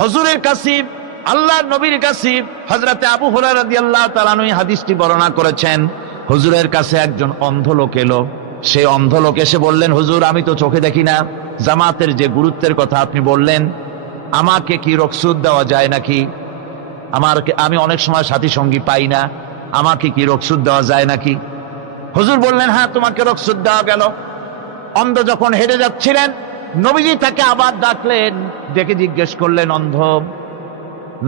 হুজুরের কাছে, আল্লাহর নবীর কাছে হযরতে আবু হুরায়রা রাদিয়াল্লাহু তাআলা আনহু হাদিসটি বর্ণনা করেছেন। হুজুরের কাছে একজন অন্ধ লোক এলো। সেই অন্ধ লোক এসে বললেন, হুজুর আমি তো চোখে দেখি না, জামাতের যে গুরুত্বের কথা আপনি বললেন, আমাকে কি রুখসত দেওয়া যায় নাকি? আমি অনেক সময় সাথী সঙ্গী পাই না, আমাকে কি রুখসত দেওয়া যায় নাকি? হুজুর বললেন, হ্যাঁ তোমাকে রুখসত দেওয়া গেল। অন্ধ যখন হেঁটে যাচ্ছিলেন, নবীজি তাকে আবার ডাকলেন, ডেকে জিজ্ঞেস করলেন, অন্ধ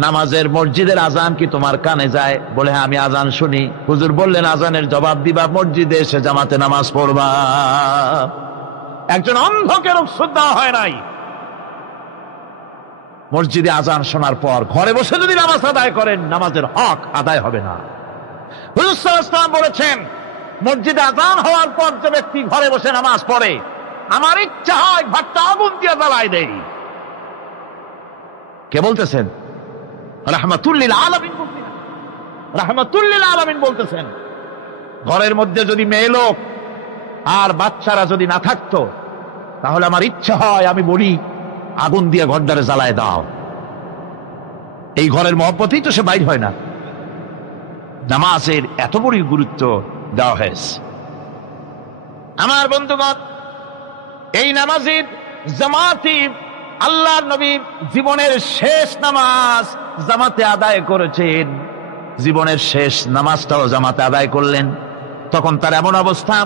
নামাজের মসজিদের আজান কি তোমার কানে যায়? বলে, হ্যাঁ আমি আজান শুনি। হুজুর বললেন, আজানের জবাব দিবা, মসজিদে এসে জামাতে নামাজ পড়বা। একজন অন্ধকে রুখসত দেওয়া হয় নাই। মসজিদে আজান শোনার পর ঘরে বসে যদি নামাজ আদায় করেন, নামাজের হক আদায় হবে না। হুজুর সাল্লাল্লাহু আলাইহি ওয়াসাল্লাম বলেছেন, মসজিদে আজান হওয়ার পর যে ব্যক্তি ঘরে বসে নামাজ পড়ে, আমার ইচ্ছা হয় ঘরটা আগুন দিয়ে জ্বালায় দেই। কে বলতেছেন? রাহমাতুল লিল আলামিন বলতেছেন। রাহমাতুল লিল আলামিন বলতেছেন, ঘরের মধ্যে যদি মেয়ে লোক আর বাচ্চারা যদি না থাকতো, তাহলে আমার ইচ্ছা হয় আমি বলি আগুন দিয়ে ঘরটারে জ্বালায় দাও। এই ঘরের মহব্বতেই তো সে বাইর হয় না। নামাজের এত বড় গুরুত্ব দেওয়া হয়েছে। আমার বন্ধুগণ, এই নামাজের জামাতি আল্লাহর নবী জীবনের শেষ নামাজ জামাতে আদায় করেছেন। জীবনের শেষ নামাজটাও জামাতে আদায় করলেন। তখন তার এমন অবস্থা,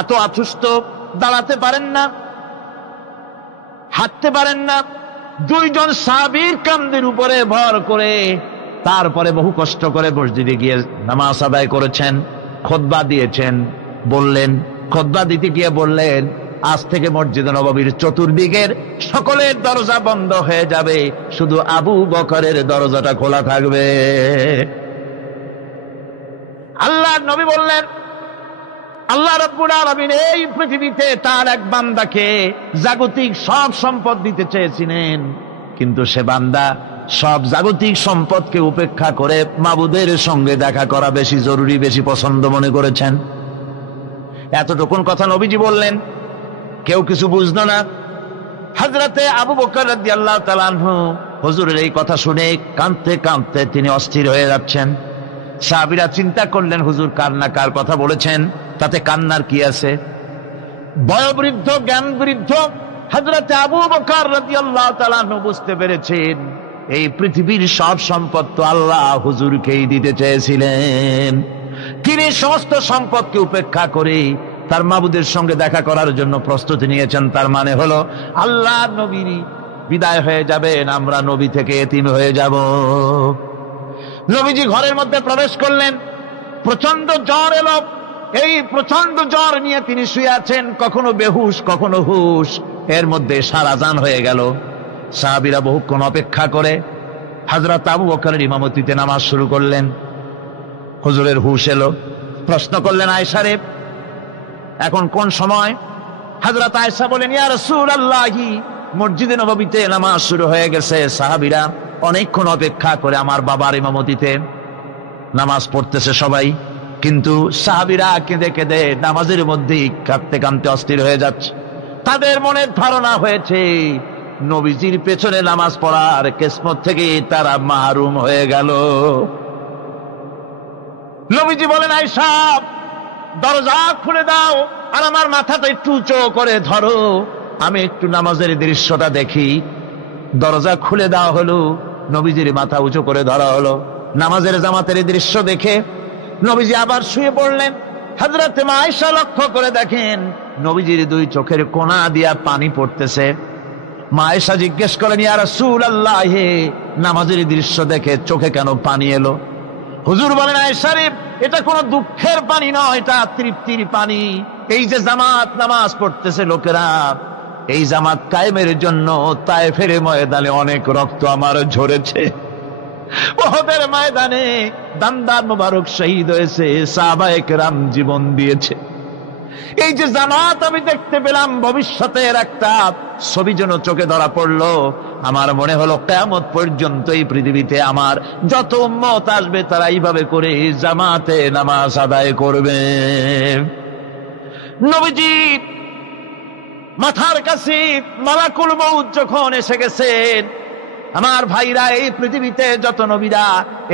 এত অসুস্থ, দাঁড়াতে পারেন না, হাঁটতে পারেন না। দুইজন সাহাবীর কাঁধের উপরে ভর করে তারপরে বহু কষ্ট করে মসজিদে গিয়ে নামাজ আদায় করেছেন। খুতবা দিয়েছেন, বললেন, খুতবা দিতে গিয়ে বললেন, আজ থেকে মসজিদে নববীর চতুর্দিকের সকলের দরজা বন্ধ হয়ে যাবে, শুধু আবু বকরের দরজাটা খোলা থাকবে। আল্লাহর নবী বললেন, আল্লাহ রাব্বুল আলামিন এই পৃথিবীতে তার এক বান্দাকে জাগতিক সব সম্পদ দিতে চেয়েছিলেন, কিন্তু সে বান্দা সব জাগতিক সম্পদকে উপেক্ষা করে মাবুদের সঙ্গে দেখা করা বেশি জরুরি, বেশি পছন্দ মনে করেছেন। এতটুকুন কথা নবীজি বললেন, কেউ কিছু বুঝলো না। হযরতে আবু বকর রাদিয়াল্লাহু তাআলা আনহু হুজুরের এই কথা শুনে কাঁদতে কাঁদতে তিনি অস্থির হয়ে যাচ্ছেন। সাহাবীরা চিন্তা করলেন, হুজুর কান্না কার কথা বলেছেন, তাতে কান্নার কি আছে? বয়োবৃদ্ধ, জ্ঞান বৃদ্ধ হযরতে আবু বকর রাদিয়াল্লাহু তাআলা আনহু বুঝতে পেরেছেন, এই পৃথিবীর সব সম্পদ তো আল্লাহ হুজুরকেই দিতে চেয়েছিলেন। তিনি সমস্ত সম্পদকে উপেক্ষা করে তার মাবুদের সঙ্গে দেখা করার জন্য প্রস্তুতি নিয়েছেন। তার মানে হলো আল্লাহ নবী বিদায় হয়ে যাবেন, আমরা নবী থেকে এতিম হয়ে যাব। নবীজি ঘরের মধ্যে প্রবেশ করলেন, প্রচন্ড জ্বর এলো। এই প্রচন্ড জ্বর নিয়ে তিনি শুয়ে আছেন, কখনো বেহুশ কখনো হুশ। এর মধ্যে সারা আজান হয়ে গেল। সাহাবীরা বহুক্ষণ অপেক্ষা করে হযরত আবু বকরের ইমামতিতে নামাজ শুরু করলেন। হুজুরের হুশ এলো, প্রশ্ন করলেন, আয়েশা রে, এখন কোন সময়? হযরত আয়েশা বলেন, ইয়া রাসূলুল্লাহ, মসজিদে নববীতে নামাজ শুরু হয়ে গেছে। সাহাবীরা অনেকক্ষণ অপেক্ষা করে আমার বাবার ইমামতিতে নামাজ পড়তেছে সবাই, কিন্তু সাহাবীরা কেঁদে কেঁদে নামাজের মধ্যেই কাঁদতে কাঁদতে অস্থির হয়ে যাচ্ছে। তাদের মনে ধারণা হয়েছে নবীজির পেছনে নামাজ পড়ার কিসমত থেকে তারা মাহরুম হয়ে গেল। নবীজি বলেন, আয়েশা দরজা খুলে দাও আর আমার মাথাটা একটু উঁচু করে ধরো, আমি একটু নামাজের দৃশ্যটা দেখি। দরজা খুলে দেওয়া হলো, নবীজির মাথা উঁচু করে ধরা হলো। নামাজের জামাতের দৃশ্য দেখে নবীজি আবার শুয়ে পড়লেন। হযরতে মা আয়েশা লক্ষ্য করে দেখেন নবীজির দুই চোখের কোণা দিয়া পানি পড়তেছে। মা আয়েশা জিজ্ঞেস করেন, ইয়া রাসূলুল্লাহ, নামাজের দৃশ্য দেখে চোখে কেন পানি এলো? হুজুর বলেন, আয়েশা রে, এটা কোনো দুঃখের পানি নয়, এটা তৃপ্তির পানি। এই যে জামাত নামাজ পড়তেছে লোকেরা, এই জামাত কায়েমের জন্য তায়েফের ময়দানে অনেক রক্ত আমার ঝরেছে। উহুদের ময়দানে দান্দার মোবারক শহীদ হয়েছে, সাহাবায়ে কেরাম জীবন দিয়েছে। এই যে জামাত আমি দেখতে পেলাম, ভবিষ্যতের একটা ছবি যেন চোখে ধরা পড়লো। আমার মনে হলো কিয়ামত পর্যন্ত এই পৃথিবীতে আমার যত উম্মত আসবে তারা এইভাবে করে জামাতে নামাজ আদায় করবে। নবীজি মাথার কাছে মালাকুল মউত যখন এসে গেছেন, আমার ভাইরা, এই পৃথিবীতে যত নবীরা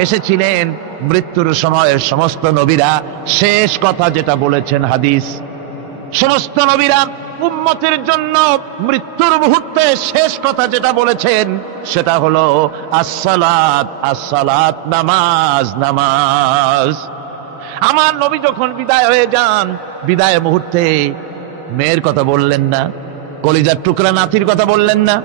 এসেছিলেন, মৃত্যুর সময়ের সমস্ত নবীরা শেষ কথা যেটা বলেছেন, হাদিস, সমস্ত নবীরা উম্মতের জন্য মৃত্যুর মুহূর্তে শেষ কথা যেটা বলেছেন সেটা হলো আসসালাত, আসসালাত, নামাজ, নামাজ। আমার নবী যখন বিদায় হয়ে যান, বিদায় মুহূর্তে মেয়ের কথা বললেন না, কলিজার টুকরা নাতির কথা বললেন না,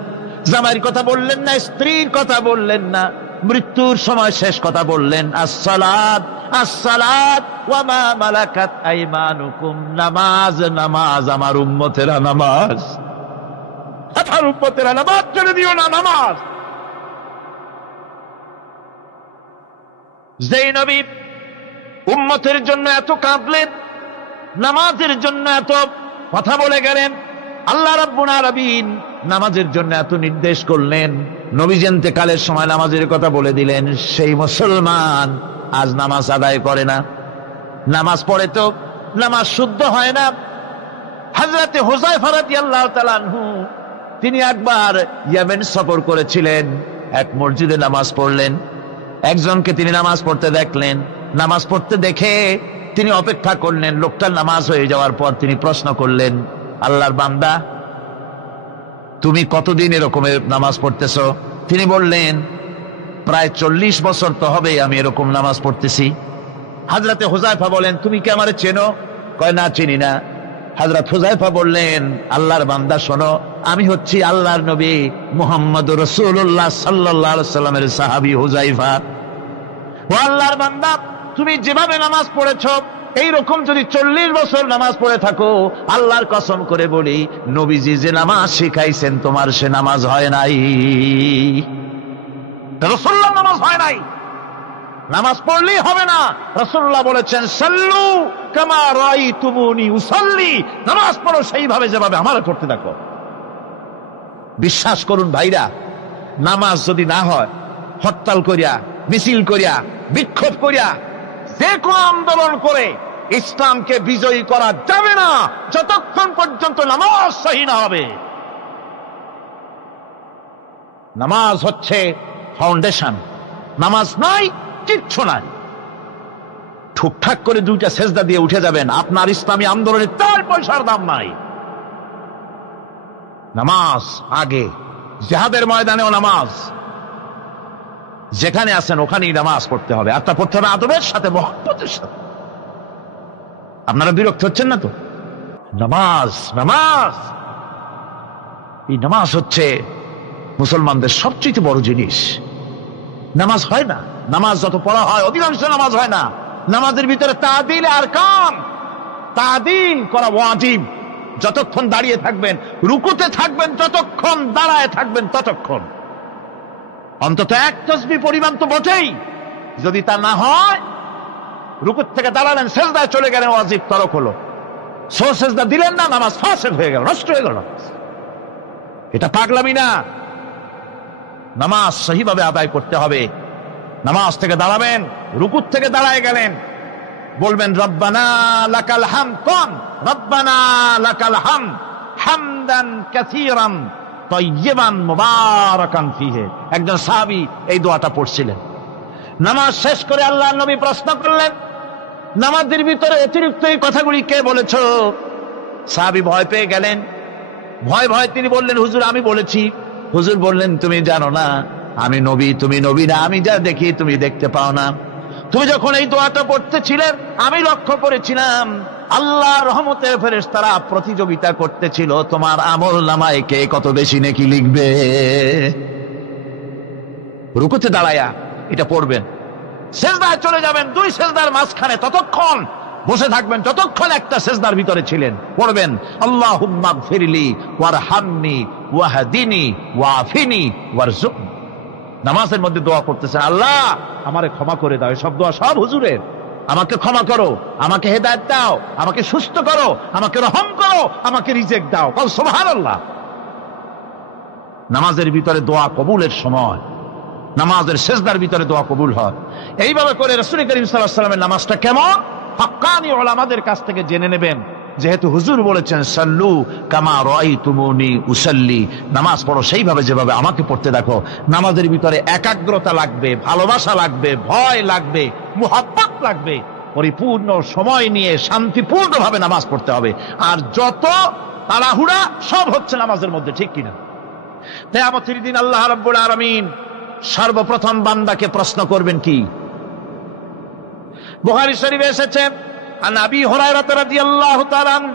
জামাইয়ের কথা বললেন না, স্ত্রীর কথা বললেন না, মৃত্যুর সময় শেষ কথা বললেন আসসালাত, আসসালাত ওয়া মা মালাকাত আইমানুকুম, নামাজ, নামাজ, আমার উম্মতেরা নামাজ, আমার উম্মতেরা নামাজ ছেড়ে দিও না, নামাজ। যেই নবী উম্মতের জন্য এত কাঁদলেন, নামাজের জন্য এত কথা বলে গেলেন, আল্লাহ রাব্বুল আলামিন নামাজের জন্য এত নির্দেশ করলেন, নবীজি ইন্তেকালের সময় নামাজের কথা বলে দিলেন, সেই মুসলমান আজ নামাজ আদায় করে না, নামাজ পড়ে তো নামাজ শুদ্ধ হয় না। হযরতে হুযায়ফা রাদিয়াল্লাহু তাআলা আনহু তিনি একবার ইয়েমেন সফর করেছিলেন, এক মসজিদে নামাজ পড়লেন, একজনকে তিনি নামাজ পড়তে দেখলেন, নামাজ পড়তে দেখে তিনি অপেক্ষা করলেন, লোকটার নামাজ হয়ে যাওয়ার পর তিনি প্রশ্ন করলেন, আল্লাহর বান্দা, তুমি কতদিন এরকমের নামাজ পড়তেছো? তিনি বললেন, প্রায় 40 বছর তো হবে আমি এরকম নামাজ পড়তেছি। হযরতে হুযায়ফা বলেন, তুমি কি আমারে চেনো? কয়, না, চিনি না। হযরত হুযায়ফা বললেন, আল্লাহর বান্দা শোনো, আমি হচ্ছি আল্লাহর নবী মুহাম্মদুর রাসূলুল্লাহ সাল্লাল্লাহু আলাইহি সাল্লামের সাহাবী হুযায়ফা। ও আল্লাহর বান্দা, তুমি যেভাবে নামাজ পড়েছো এইরকম যদি 40 বছর নামাজ পড়ে থাকো, আল্লাহর কসম করে বলি, নবীজি যে নামাজ শিখাইছেন তোমার সে নামাজ হয় নাই, রাসূলুল্লাহ নামাজ হয় নাই, নামাজ পড়লেই হবে না। রাসূলুল্লাহ বলেছেন, সাল্লু কামা রাআইতুমুনি উসাল্লি, নামাজ পড়ো সেইভাবে যেভাবে আমার পড়তে দেখো। বিশ্বাস করুন ভাইরা, নামাজ যদি না হয়, হরতাল করিয়া, মিছিল করিয়া, বিক্ষোভ করিয়া, যে কোনো আন্দোলন করে ইসলামকে বিজয়ী করা যাবে না যতক্ষণ পর্যন্ত নামাজ সহি না হবে। নামাজ হচ্ছে ফাউন্ডেশন, নামাজ নাই কিচ্ছু নাই। ঠুকঠাক করে 2টা সেজদা দিয়ে উঠে যাবেন, আপনার ইসলামী আন্দোলনে 4 পয়সার দাম নাই। নামাজ আগে, জিহাদের ময়দানেও নামাজ, যেখানে আছেন ওখানেই নামাজ পড়তে হবে, আর তা পড়তে হবে আদবের সাথে, মহব্বতের সাথে। আপনারা বিরক্ত হচ্ছেন না তো? নামাজ, নামাজ, এই নামাজ হচ্ছে মুসলমানদের সবচেয়ে বড় জিনিস। নামাজ হয় না, নামাজ যত পড়া হয় অধিকাংশ নামাজ হয় না। নামাজের ভিতরে তাদিল আর কাম, তাদিল করা ওয়াজিব। যতক্ষণ দাঁড়িয়ে থাকবেন, রুকুতে থাকবেন, যতক্ষণ দাঁড়ায় থাকবেন ততক্ষণ অন্তত 1 তাসবিহ পরিমাণ তো বটেই। যদি তা না হয়, রুকুত থেকে দাঁড়ালেন, সেজদায় চলে গেলেন, ওয়াজিব তরক হলো, সেজদা দিলেন না, নামাজ ফাসেদ হয়ে গেল, নষ্ট হয়ে গেল। এটা পাগলামি না, নামাজ সহিভাবে আদায় করতে হবে। নামাজ থেকে দাঁড়াবেন, রুকুত থেকে দাঁড়ায় গেলেন, বলবেন রব্বানা লাকাল হামদ, কোন রব্বানা লাকাল হামদ হামদান কাসীরান তাইয়্যিবান মুবারাকান ফীহি। একজন সাহাবী এই দোয়াটা পড়ছিলেন। নামাজ শেষ করে আল্লাহর নবী প্রশ্ন করলেন, নামাজের ভিতরে অতিরিক্ত এই কথাগুলি কে বলেছ? সাহাবী ভয় পেয়ে গেলেন। ভয় ভয় তিনি বললেন, হুজুর আমি বলেছি। হুজুর বললেন, তুমি জানো না আমি নবী, তুমি নবী না, আমি যা দেখি তুমি দেখতে পাও না। তুমি যখন এই দোয়াটা পড়তেছিলেন আমি লক্ষ্য করেছিলাম আল্লাহ রহমতের ফেরেশতারা প্রতিযোগিতা করতেছিল তোমার আমল নামায় কে কত বেশি নেকি লিখবে। রুকুতে দাঁড়ায়া এটা পড়বেন, সেজদায় চলে যাবেন, 2 সেজদার মাঝখানে ততক্ষণ বসে থাকবেন যতক্ষণ একটা সেজদার ভিতরে ছিলেন। পড়বেন আল্লাহুম্মা গফিরলি ওয়ারহামনি ওয়াহদিনি ওয়াআফিনি ওয়ারযুকনি। নামাজের মধ্যে দোয়া করতেছেন, আল্লাহ আমারে ক্ষমা করে দাও। এসব দোয়া সব হুজুরের। আমাকে ক্ষমা করো, আমাকে হেদায়েত দাও, আমাকে সুস্থ করো, আমাকে রহম করো, আমাকে রিজিক দাও। বল সুবহানাল্লাহ। নামাজের ভিতরে দোয়া কবুলের সময়, নামাজের সেজদার ভিতরে দোয়া কবুল হয়। এইভাবে করে রাসূল করিম সাল্লাল্লাহু আলাইহি ওয়াসাল্লামের নামাজটা কেমন, হাক্কানি উলামাদের কাছ থেকে জেনে নেবেন। যেহেতু হুজুর বলেছেন সাল্লু কামা রাআইতুমুনি উসাল্লি, নামাজ পড়ো সেইভাবে যেভাবে আমাকে পড়তে দেখো। নামাজের ভিতরে একাগ্রতা লাগবে, ভালোবাসা লাগবে, ভয় লাগবে, মুহাব্বত লাগবে, পরিপূর্ণ সময় নিয়ে শান্তিপূর্ণভাবে নামাজ পড়তে হবে। আর যত তাড়াহুড়া সব হচ্ছে নামাজের মধ্যে, ঠিক কিনা? কিয়ামতের দিন আল্লাহ রাব্বুল আলামিন সর্বপ্রথম বান্দাকে প্রশ্ন করবেন কি? বুখারী শরীফে এসেছে عن أبي هريرة رضي الله تعالى عنه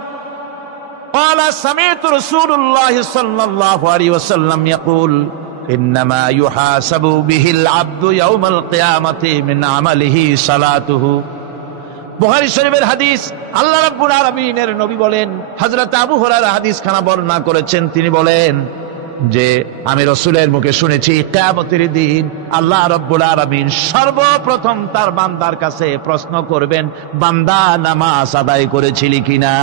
قال سمعت رسول الله صلى الله عليه وسلم يقول إنما يحاسب به العبد يوم القيامة من عمله صلاته। বুখারী শরীফের হাদিস, আল্লাহ রাব্বুল আলামিনের নবী বলেন, হযরত আবু হুরায়রা হাদিস খানা বর্ণনা করেছেন, তিনি বলেন যে আমি রাসূলের মুখে শুনেছি কিয়ামতের দিন আল্লাহ রাব্বুল আলামিন সর্বপ্রথম তার বান্দার কাছে প্রশ্ন করবেন, বান্দা নামাজ আদায় করেছিলি কিনা।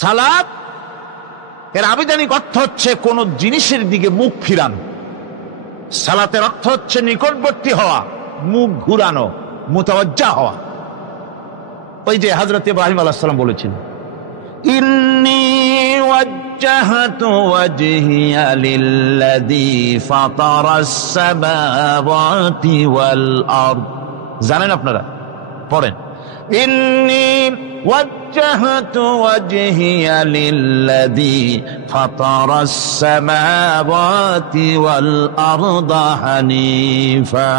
সালাত এর আবিধানিক অর্থ হচ্ছে কোন জিনিসের দিকে মুখ ফিরানো। সালাতের অর্থ হচ্ছে নিকটবর্তী হওয়া, মুখ ঘুরানো, মুতাওয়াজ্জা হওয়া। ওই যে হযরত ইব্রাহিম আলাইহিস সালাম বলেছিলেন, ইন্নী ওয়াজ্জাহতু ওয়াজহিয়া লিল্লাযী ফাতারাস সামাওয়াতি ওয়াল আরদ। জানেন আপনারা? পড়েন, ইন্নী ওয়াজ্জাহতু ওয়াজহিয়া লিল্লাযী ফাতারাস সামাওয়াতি ওয়াল আরদা হানিফা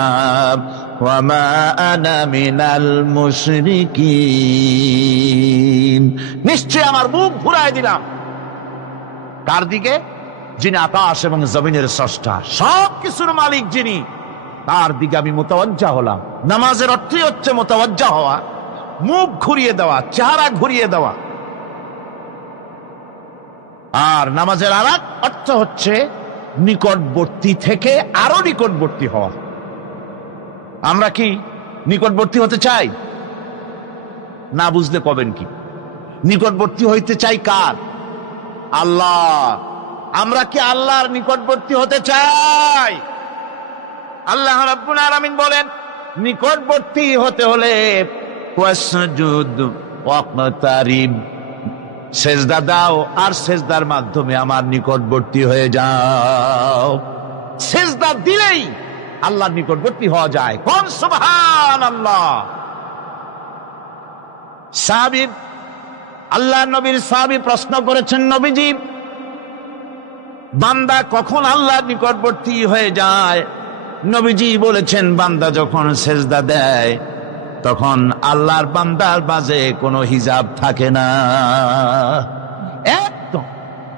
ওয়ামা আনা মিনাল মুশরিকিন। নিশ্চয় আমার মুখ ঘুরাই দিলাম কার দিকে? যিনি আকাশ এবং জমিনের স্রষ্টা, সব কিছুর মালিক যিনি, তার দিকে আমি মুতাওয়াজ্জা হলাম। নামাজের অর্থই হচ্ছে মুতাওয়াজ্জা হওয়া, মুখ ঘুরিয়ে দেওয়া, চেহারা ঘুরিয়ে দেওয়া। আর নামাজের আরেক অর্থ হচ্ছে নিকটবর্তী থেকে আরো নিকটবর্তী হওয়া। আমরা কি নিকটবর্তী হতে চাই? না বুঝলে কবেন কি? নিকটবর্তী হইতে চাই কার? আল্লাহ। আমরা কি আল্লাহর নিকটবর্তী হতে চাই? আল্লাহ রাব্বুল আলামিন বলেন, নিকটবর্তী হতে হলে ওয়াসজুদ ওয়াকতারিব, সেজদা দাও আর সেজদার মাধ্যমে আমার নিকটবর্তী হয়ে যাও। সেজদা দিলেই আল্লাহর নিকটবর্তী হওয়া যায়। কোন সুবহানাল্লাহ। সাহাবী, আল্লাহ নবীর সাহাবী প্রশ্ন করেছেন, নবীজি বান্দা কখন আল্লাহর নিকটবর্তী হয়ে যায়? নবীজি বলেছেন, বান্দা যখন সেজদা দেয় তখন আল্লাহর বান্দার মাঝে কোনো হিজাব থাকে না, একদম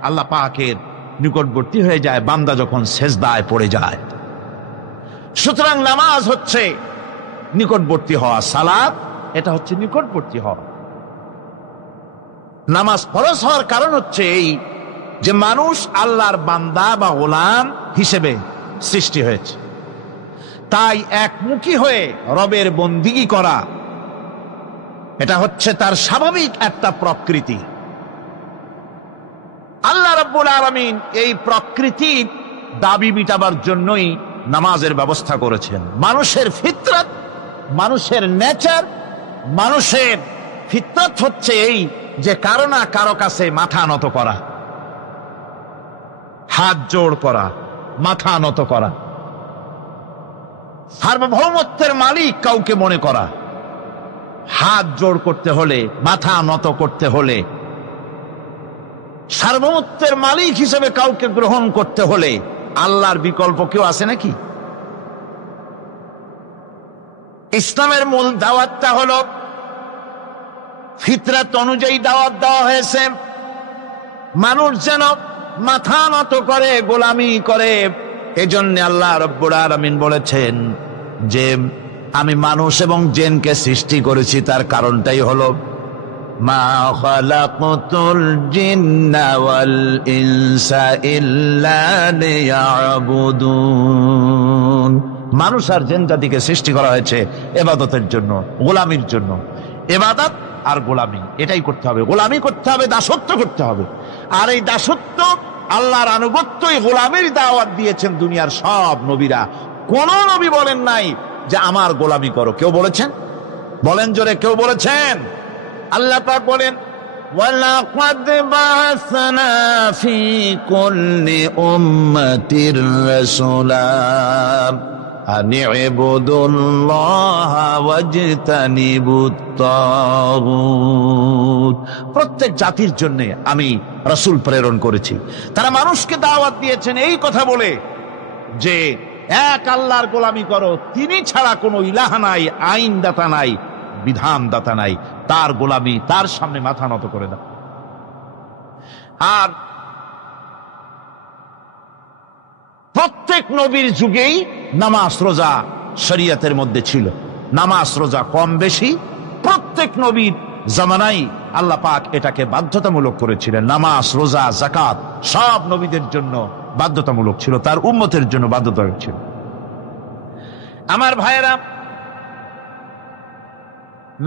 আল্লাহ পাকের নিকটবর্তী হয়ে যায় বান্দা যখন সেজদায় পড়ে যায়। সুতরাং নামাজ হচ্ছে নিকটবর্তী হওয়া, সালাত এটা হচ্ছে নিকটবর্তী হওয়া। নামাজ ফরজ হওয়ার কারণ হচ্ছে এই যে মানুষ আল্লাহর বান্দা বা গোলাম হিসেবে সৃষ্টি হয়েছে, তাই একমুখী হয়ে রবের বন্দিগি করা এটা হচ্ছে তার স্বাভাবিক একটা প্রকৃতি। আল্লাহ রাব্বুল আলামিন এই প্রকৃতির দাবি মিটাবার জন্যই নামাজের ব্যবস্থা করেছেন। মানুষের ফিতরত, মানুষের নেচার, মানুষের ফিতরত হচ্ছে এই যে কারো না কারো কাছে মাথা নত করা, হাত জোড় করা, মাথা নত করা, সার্বভৌমত্বের মালিক কাউকে মনে করা। হাত জোড় করতে হলে, মাথা নত করতে হলে, সার্বভৌমত্বের মালিক হিসেবে কাউকে গ্রহণ করতে হলে আল্লাহর বিকল্প কেউ আছে নাকি? ইসলামের মূল দাওয়াতটা হলো ফিতরাত অনুযায়ী দাওয়াত দেওয়া হয়েছে, মানুষ যেন মাথা নত করে, গোলামি করে। এজন্য আল্লাহ রাব্বুল আলামিন বলেছেন যে আমি মানুষ এবং জিনকে সৃষ্টি করেছি, তার কারণটাই হলো মা খালাকতুল জিন্না ওয়াল ইনসা ইল্লা লিয়াবুদুন। মানুষ আর জিন জাতিকে সৃষ্টি করা হয়েছে ইবাদতের জন্য, গোলামির জন্য। ইবাদত আর গোলামি এটাই করতে হবে, গোলামি করতে হবে, দাসত্ব করতে হবে। আর এই দাসত্ব, আল্লাহর আনুগত্যই গোলামির দাওয়াত দিয়েছেন দুনিয়ার সব নবীরা। কোন নবী বলেন নাই যে আমার গোলামি করো। কেউ বলেছেন? বলেন জোরে, কেউ বলেছেন? আল্লাহ পাক বলেন, ওয়ালাকাদ বাআসনা ফি কুল্লি উম্মাতির রাসূলা আন ইবুদুল্লাহা ওয়াজতানিবুত তাগুত। প্রত্যেক জাতির জন্য আমি রাসূল প্রেরণ করেছি, তারা মানুষকে দাওয়াত দিয়েছেন এই কথা বলে যে এক আল্লাহর গোলামি করো, তিনি ছাড়া কোনো ইলাহ নাই, আইনদাতা নাই, বিধানদাতা নাই, তার গোলামি, তার সামনে মাথা নত করে দাও। আর প্রত্যেক নবীর যুগেই নামাজ রোজা শরীয়তের মধ্যে ছিল। নামাজ রোজা কম বেশি প্রত্যেক নবীর জামানায় আল্লাহ পাক এটাকে বাধ্যতামূলক করেছিলেন। নামাজ রোজা যাকাত সব নবীদের জন্য বাধ্যতামূলক ছিল, তার উম্মতের জন্য বাধ্যতামূলক ছিল। আমার ভাইয়েরা,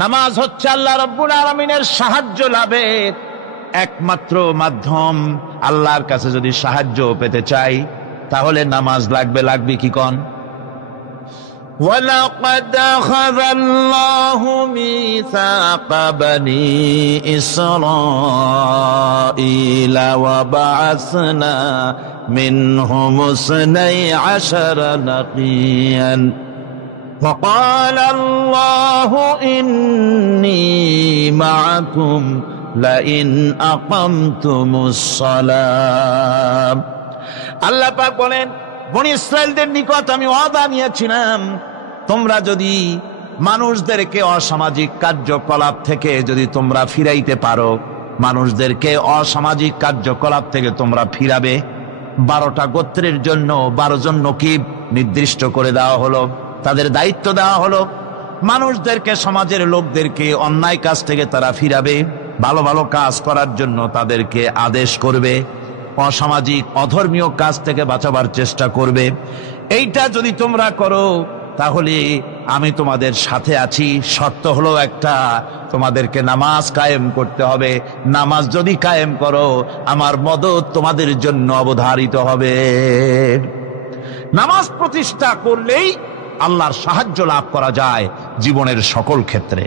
নামাজ হচ্ছে আল্লাহ রাব্বুল আলামিনের সাহায্য লাভের একমাত্র মাধ্যম। আল্লাহর কাছে যদি সাহায্য পেতে চাই তাহলে নামাজ লাগবে। লাগবে কি কোন? وَلَقَدْ أَخَذَ اللَّهُ مِيثَاقَ بَنِي إِسْرَائِيلَ وَبَعَثْنَا مِنْهُمُ 12 نَقِيًّا وَقَالَ اللَّهُ إِنِّي مَعَكُمْ لَئِنْ أَقَمْتُمُ الصَّلَاةَ। আল্লাহ পাক বলেন, বনি ইসরাইলদের নিকট আমি ওয়াদা নিয়েছিলাম, তোমরা যদি মানুষদেরকে অসামাজিক কার্যকলাপ থেকে যদি তোমরা ফিরাইতে পারো, মানুষদেরকে অসামাজিক কার্যকলাপ থেকে তোমরা ফিরাবে। 12টা গোত্রের জন্য 12 জন নকিব নির্দিষ্ট করে দেওয়া হলো, তাদের দায়িত্ব দেওয়া হলো। মানুষদেরকে, সমাজের লোকদেরকে অন্যায় কাজ থেকে তারা ফিরাবে, ভালো ভালো কাজ করার জন্য তাদেরকে আদেশ করবে, অসামাজিক অধর্মীয় কাজ থেকে বাঁচাবার চেষ্টা করবে। এইটা যদি তোমরা করো তাহলে আমি তোমাদের সাথে আছি। শর্ত হলো একটা, তোমাদেরকে নামাজ কায়েম করতে হবে। নামাজ যদি কায়েম করো আমার মদদ তোমাদের জন্য অবধারিত হবে। নামাজ প্রতিষ্ঠা করলেই আল্লাহর সাহায্য লাভ করা যায় জীবনের সকল ক্ষেত্রে।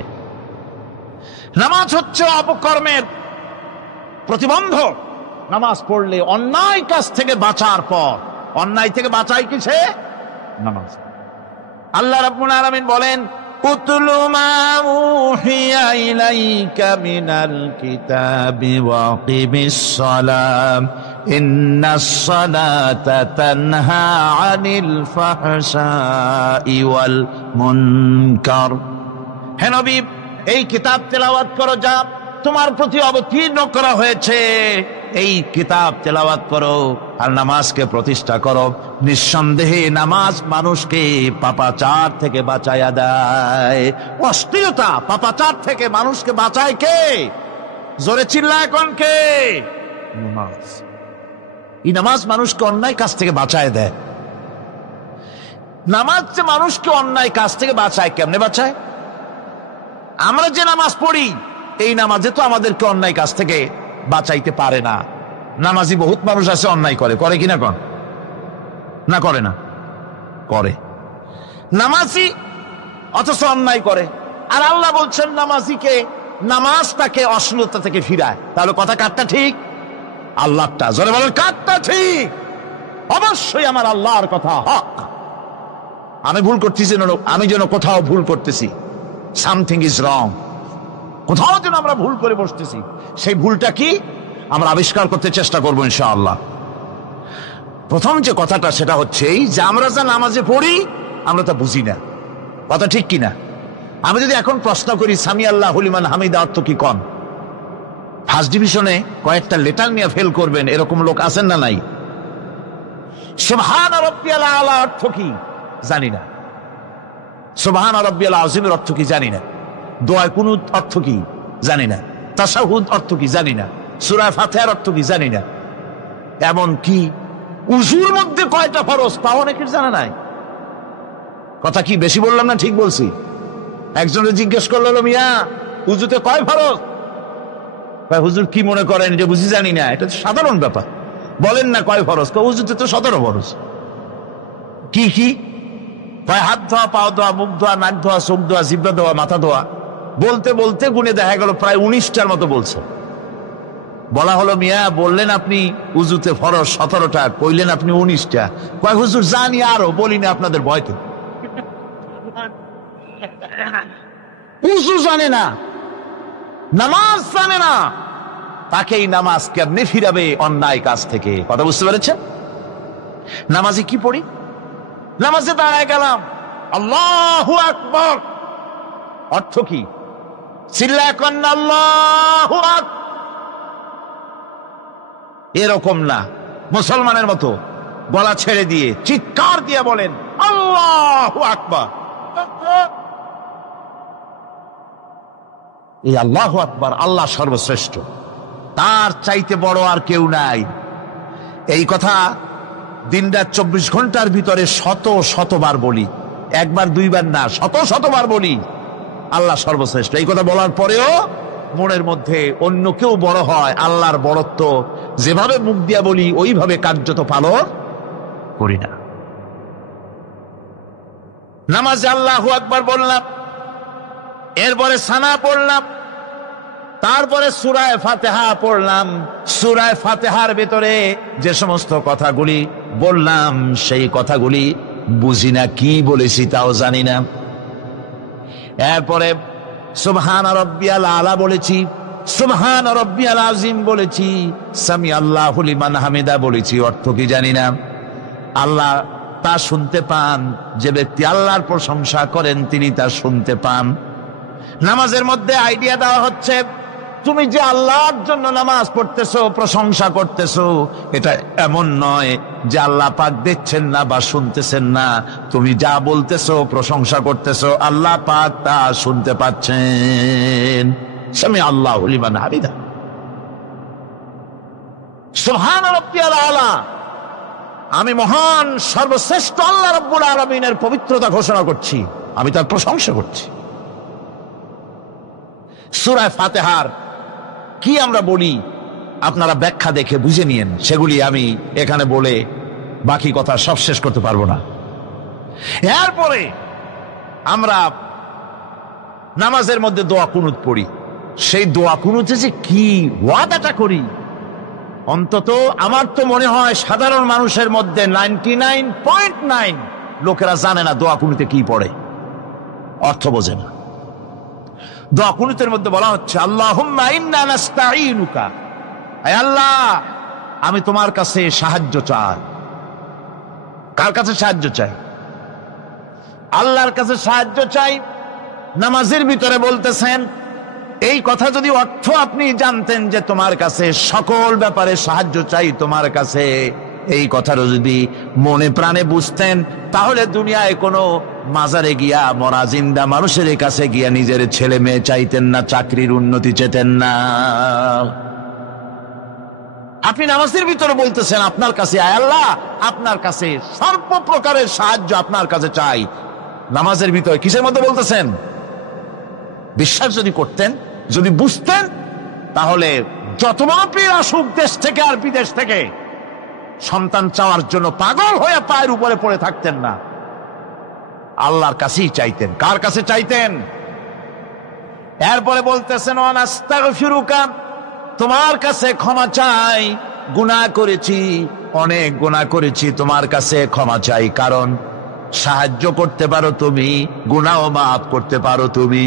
নামাজ হচ্ছে অপকর্মের প্রতিবন্ধক। নামাজ পড়লে অন্যায় কাজ থেকে বাঁচার পর, অন্যায় থেকে বাঁচাই কিসে? নামাজ। আল্লাহ রাব্বুল আলামিন বলেন, উতলু মা উহিয়া ইলাইকা মিনাল কিতাবি ওয়া আকিমিস সালাম ইন্নাস সালাতা তানহা আনিল ফাহশাই ওয়াল মুনকার। হে নবী, এই কিতাব তেলাওয়াত করো যা তোমার প্রতি অবতীর্ণ করা হয়েছে, এই কিতাব তেলাওয়াত করো আর নামাজকে প্রতিষ্ঠা করো। নিঃসন্দেহে নামাজ মানুষকে পাপাচার থেকে বাঁচায়া দেয়। অশ্লীলতা, পাপাচার থেকে মানুষকে বাঁচায় কে? জোরে চিল্লায় কোন কে? নামাজ। এই নামাজ মানুষকে অন্যায় কাজ থেকে বাঁচায় দেয়। নামাজ যে মানুষকে অন্যায় কাজ থেকে বাঁচায়, কেমনে বাঁচায়? আমরা যে নামাজ পড়ি এই নামাজে তো আমাদেরকে অন্যায় কাজ থেকে বাঁচাইতে পারে না। নামাজি বহুত মানুষ আছে অন্যায় করে, করে কিনা কন? না করে না? করে। নামাজি অথচ অন্যায় করে। আর আল্লাহ বলছেন নামাজিকে, নামাজ তাকে অশ্লীলতা থেকে ফিরায়। তাহলে কথা কারটা ঠিক? আল্লাহটা। জোরে বলেন, কারটা ঠিক? অবশ্যই আমার আল্লাহর কথা হক। আমি ভুল করতেছি, আমি যেন কোথাও ভুল করতেছি, সামথিং ইজ রং, কোথাও যেন আমরা ভুল করে বসতেছি, সেই ভুলটা কি আমরা আবিষ্কার করতে চেষ্টা করবো ইনশাআল্লাহ। প্রথম যে কথাটা সেটা হচ্ছে এই যে আমরা যা নামাজে পড়ি আমরা তা বুঝি না। কথা ঠিক কিনা? আমি যদি এখন প্রশ্ন করি সামি আল্লাহু লিমান হামিদা অর্থ কি কন, ফার্স্ট ডিভিশনে কয়েকটা লেটার নিয়ে ফেল করবেন এরকম লোক আছেন না নাই? সুবহান রাব্বিয়াল আলা অর্থ কি জানি না, সুবহান রাব্বিয়াল আযীমের অর্থ কি জানি না, দোয়া কুনুত অর্থ কি জানি না, তাশাহুদ অর্থ কি জানি না, সূরা ফাতিহার অর্থ কি জানি না। এমন কি উযুর মধ্যে কয়টা ফরজ তা অনেকের জানা নাই। কথা কি বেশি বললাম না ঠিক বলছি? একজনে জিজ্ঞেস করলো, মিয়া উযুতে কয় ফরজ? হুজুর কি মনে করেন যে বুঝি জানি না? এটা তো সাধারণ ব্যাপার, বলেন না কয় ফরজ? উযুতে তো 17 ফরজ। কি কি? হাত ধোয়া, পাও ধোয়া, মুখ ধোয়া, নাক ধোয়া, চোখ ধোয়া, জিহ্বা ধোয়া, মাথা ধোয়া। বলতে বলতে গুনে দেখা গেল প্রায় 19টার মতো বলছে। বলা হলো, মিয়া বললেন আপনি উজুতে ফরজ 17টা, কইলেন আপনি 19টা। কয় হুজুর জানি আরো, বলিনি আপনাদের ভয়তে। উজু জানে না, নামাজ জানে না, তাকেই নামাজ কেমনে ফিরাবে অন্যায় কাজ থেকে? কথা বুঝতে পেরেছেন? নামাজে কি পড়ি? নামাজে দাঁড়ায় গেলাম, আল্লাহু আকবার, অর্থ কি? চিল্লায় কন্না আল্লাহু আকবার। এরকম না, মুসলমানের মতো গলা ছেড়ে দিয়ে চিৎকার দিয়ে বলেন আল্লাহু আকবার। এই আল্লাহু আকবার, আল্লাহ সর্বশ্রেষ্ঠ, তার চাইতে বড় আর কেউ নাই। এই কথা দিনরাত 24 ঘন্টার ভিতরে শত শতবার বলি, একবার দুইবার না, শত শতবার বলি আল্লাহ সর্বশ্রেষ্ঠ। এই কথা বলার পরেও মনের মধ্যে অন্য কেউ বড় হয়, আল্লাহর বড়ত্ব যেভাবে মুখ দিয়া বলি ওইভাবে কার্যত পালন করি না। নামাজে আল্লাহু আকবার বললাম, এরপরে সানা পড়লাম, তারপরে সূরায়ে ফাতিহা পড়লাম। সূরায়ে ফাতিহার ভিতরে যে সমস্ত কথাগুলি বললাম সেই কথাগুলি বুঝি না, কি বলেছি তাও জানি না। এরপরে সুবহান রাব্বিয়াল আলা বলেছি, সুবহান রাব্বিয়াল আযীম বলেছি, সামি আল্লাহু লিমান হামিদা বলেছি, অর্থ কি জানি না। আল্লাহ তা শুনতে পান, যে ব্যক্তি আল্লাহর প্রশংসা করেন তিনি তা শুনতে পান। নামাজের মধ্যে আইডিয়া দেওয়া হচ্ছে, তুমি যে আল্লাহর জন্য নামাজ পড়তেছো, প্রশংসা করতেছো, এটা এমন নয় যে আল্লাহ পাক দেখছেন না বা শুনতেছেন না। তুমি যা বলতেছো, প্রশংসা করতেছো, আল্লাহ পাক তা শুনতে পাচ্ছেন। সামি আল্লাহু লিমান হামিদা, সুবহান রাব্বিয়াল আলা, আমি মহান সর্বশ্রেষ্ঠ আল্লাহ রাব্বুল আলামিনের পবিত্রতা ঘোষণা করছি, আমি তার প্রশংসা করছি। সূরা ফাতিহার কি আমরা বলি আপনারা ব্যাখ্যা দেখে বুঝে নিয়েন, সেগুলি আমি এখানে বলে বাকি কথা সব শেষ করতে পারবো না। এরপরে আমরা নামাজের মধ্যে দোয়া কুনুত পড়ি। সেই দোয়া কুনুতে যে কি ওয়াদাটা করি, অন্তত আমার তো মনে হয় সাধারণ মানুষের মধ্যে 99.9 লোকেরা জানে না দোয়া কুনুতে কি পড়ে, অর্থ বোঝে না। দোয়া কুনুতের মধ্যে বলা হচ্ছে, আল্লাহুম্মা ইন্না নাস্তাঈনুকা, হে আল্লাহ আমি তোমার কাছে সাহায্য চাই। কার কাছে সাহায্য চাই? আল্লাহর কাছে সাহায্য চাই। নামাজের ভিতরে বলতেছেন, এই কথা যদি অর্থ আপনি জানতেন যে তোমার কাছে সকল ব্যাপারে সাহায্য চাই তোমার কাছে, এই কথাটা যদি মনে প্রাণে বুঝতেন, তাহলে দুনিয়ায় কোনো মাজারে গিয়া মরা জিন্দা মানুষের কাছে গিয়া নিজের ছেলে মেয়ে চাইতেন না, চাকরির উন্নতি চেতেন না। আপনি নামাজের ভিতরে বলতেছেন আপনার কাছে, আয় আল্লাহ আপনার কাছে সর্বপ্রকারের সাহায্য আপনার কাছে চাই। নামাজের ভিতরে কিসের মধ্যে বলতেছেন? বিশ্বাস যদি করতেন, যদি বুঝতেন, তাহলে যত বড় পীর আসুক দেশ থেকে আর বিদেশ থেকে, সন্তান চাওয়ার জন্য পাগল হয়ে পায়ের উপরে পড়ে থাকতেন না, আল্লাহর কাছেই চাইতেন। কার কাছে চাইতেন? এরপরে বলতেছেন, ওয়ানাস্তাগফিরুকা, তোমার কাছে ক্ষমা চাই, গুনাহ করেছি, অনেক গুনাহ করেছি, তোমার কাছে ক্ষমা চাই, কারণ সাহায্য করতে পারো তুমি, গুনাহও মাফ করতে পারো তুমি।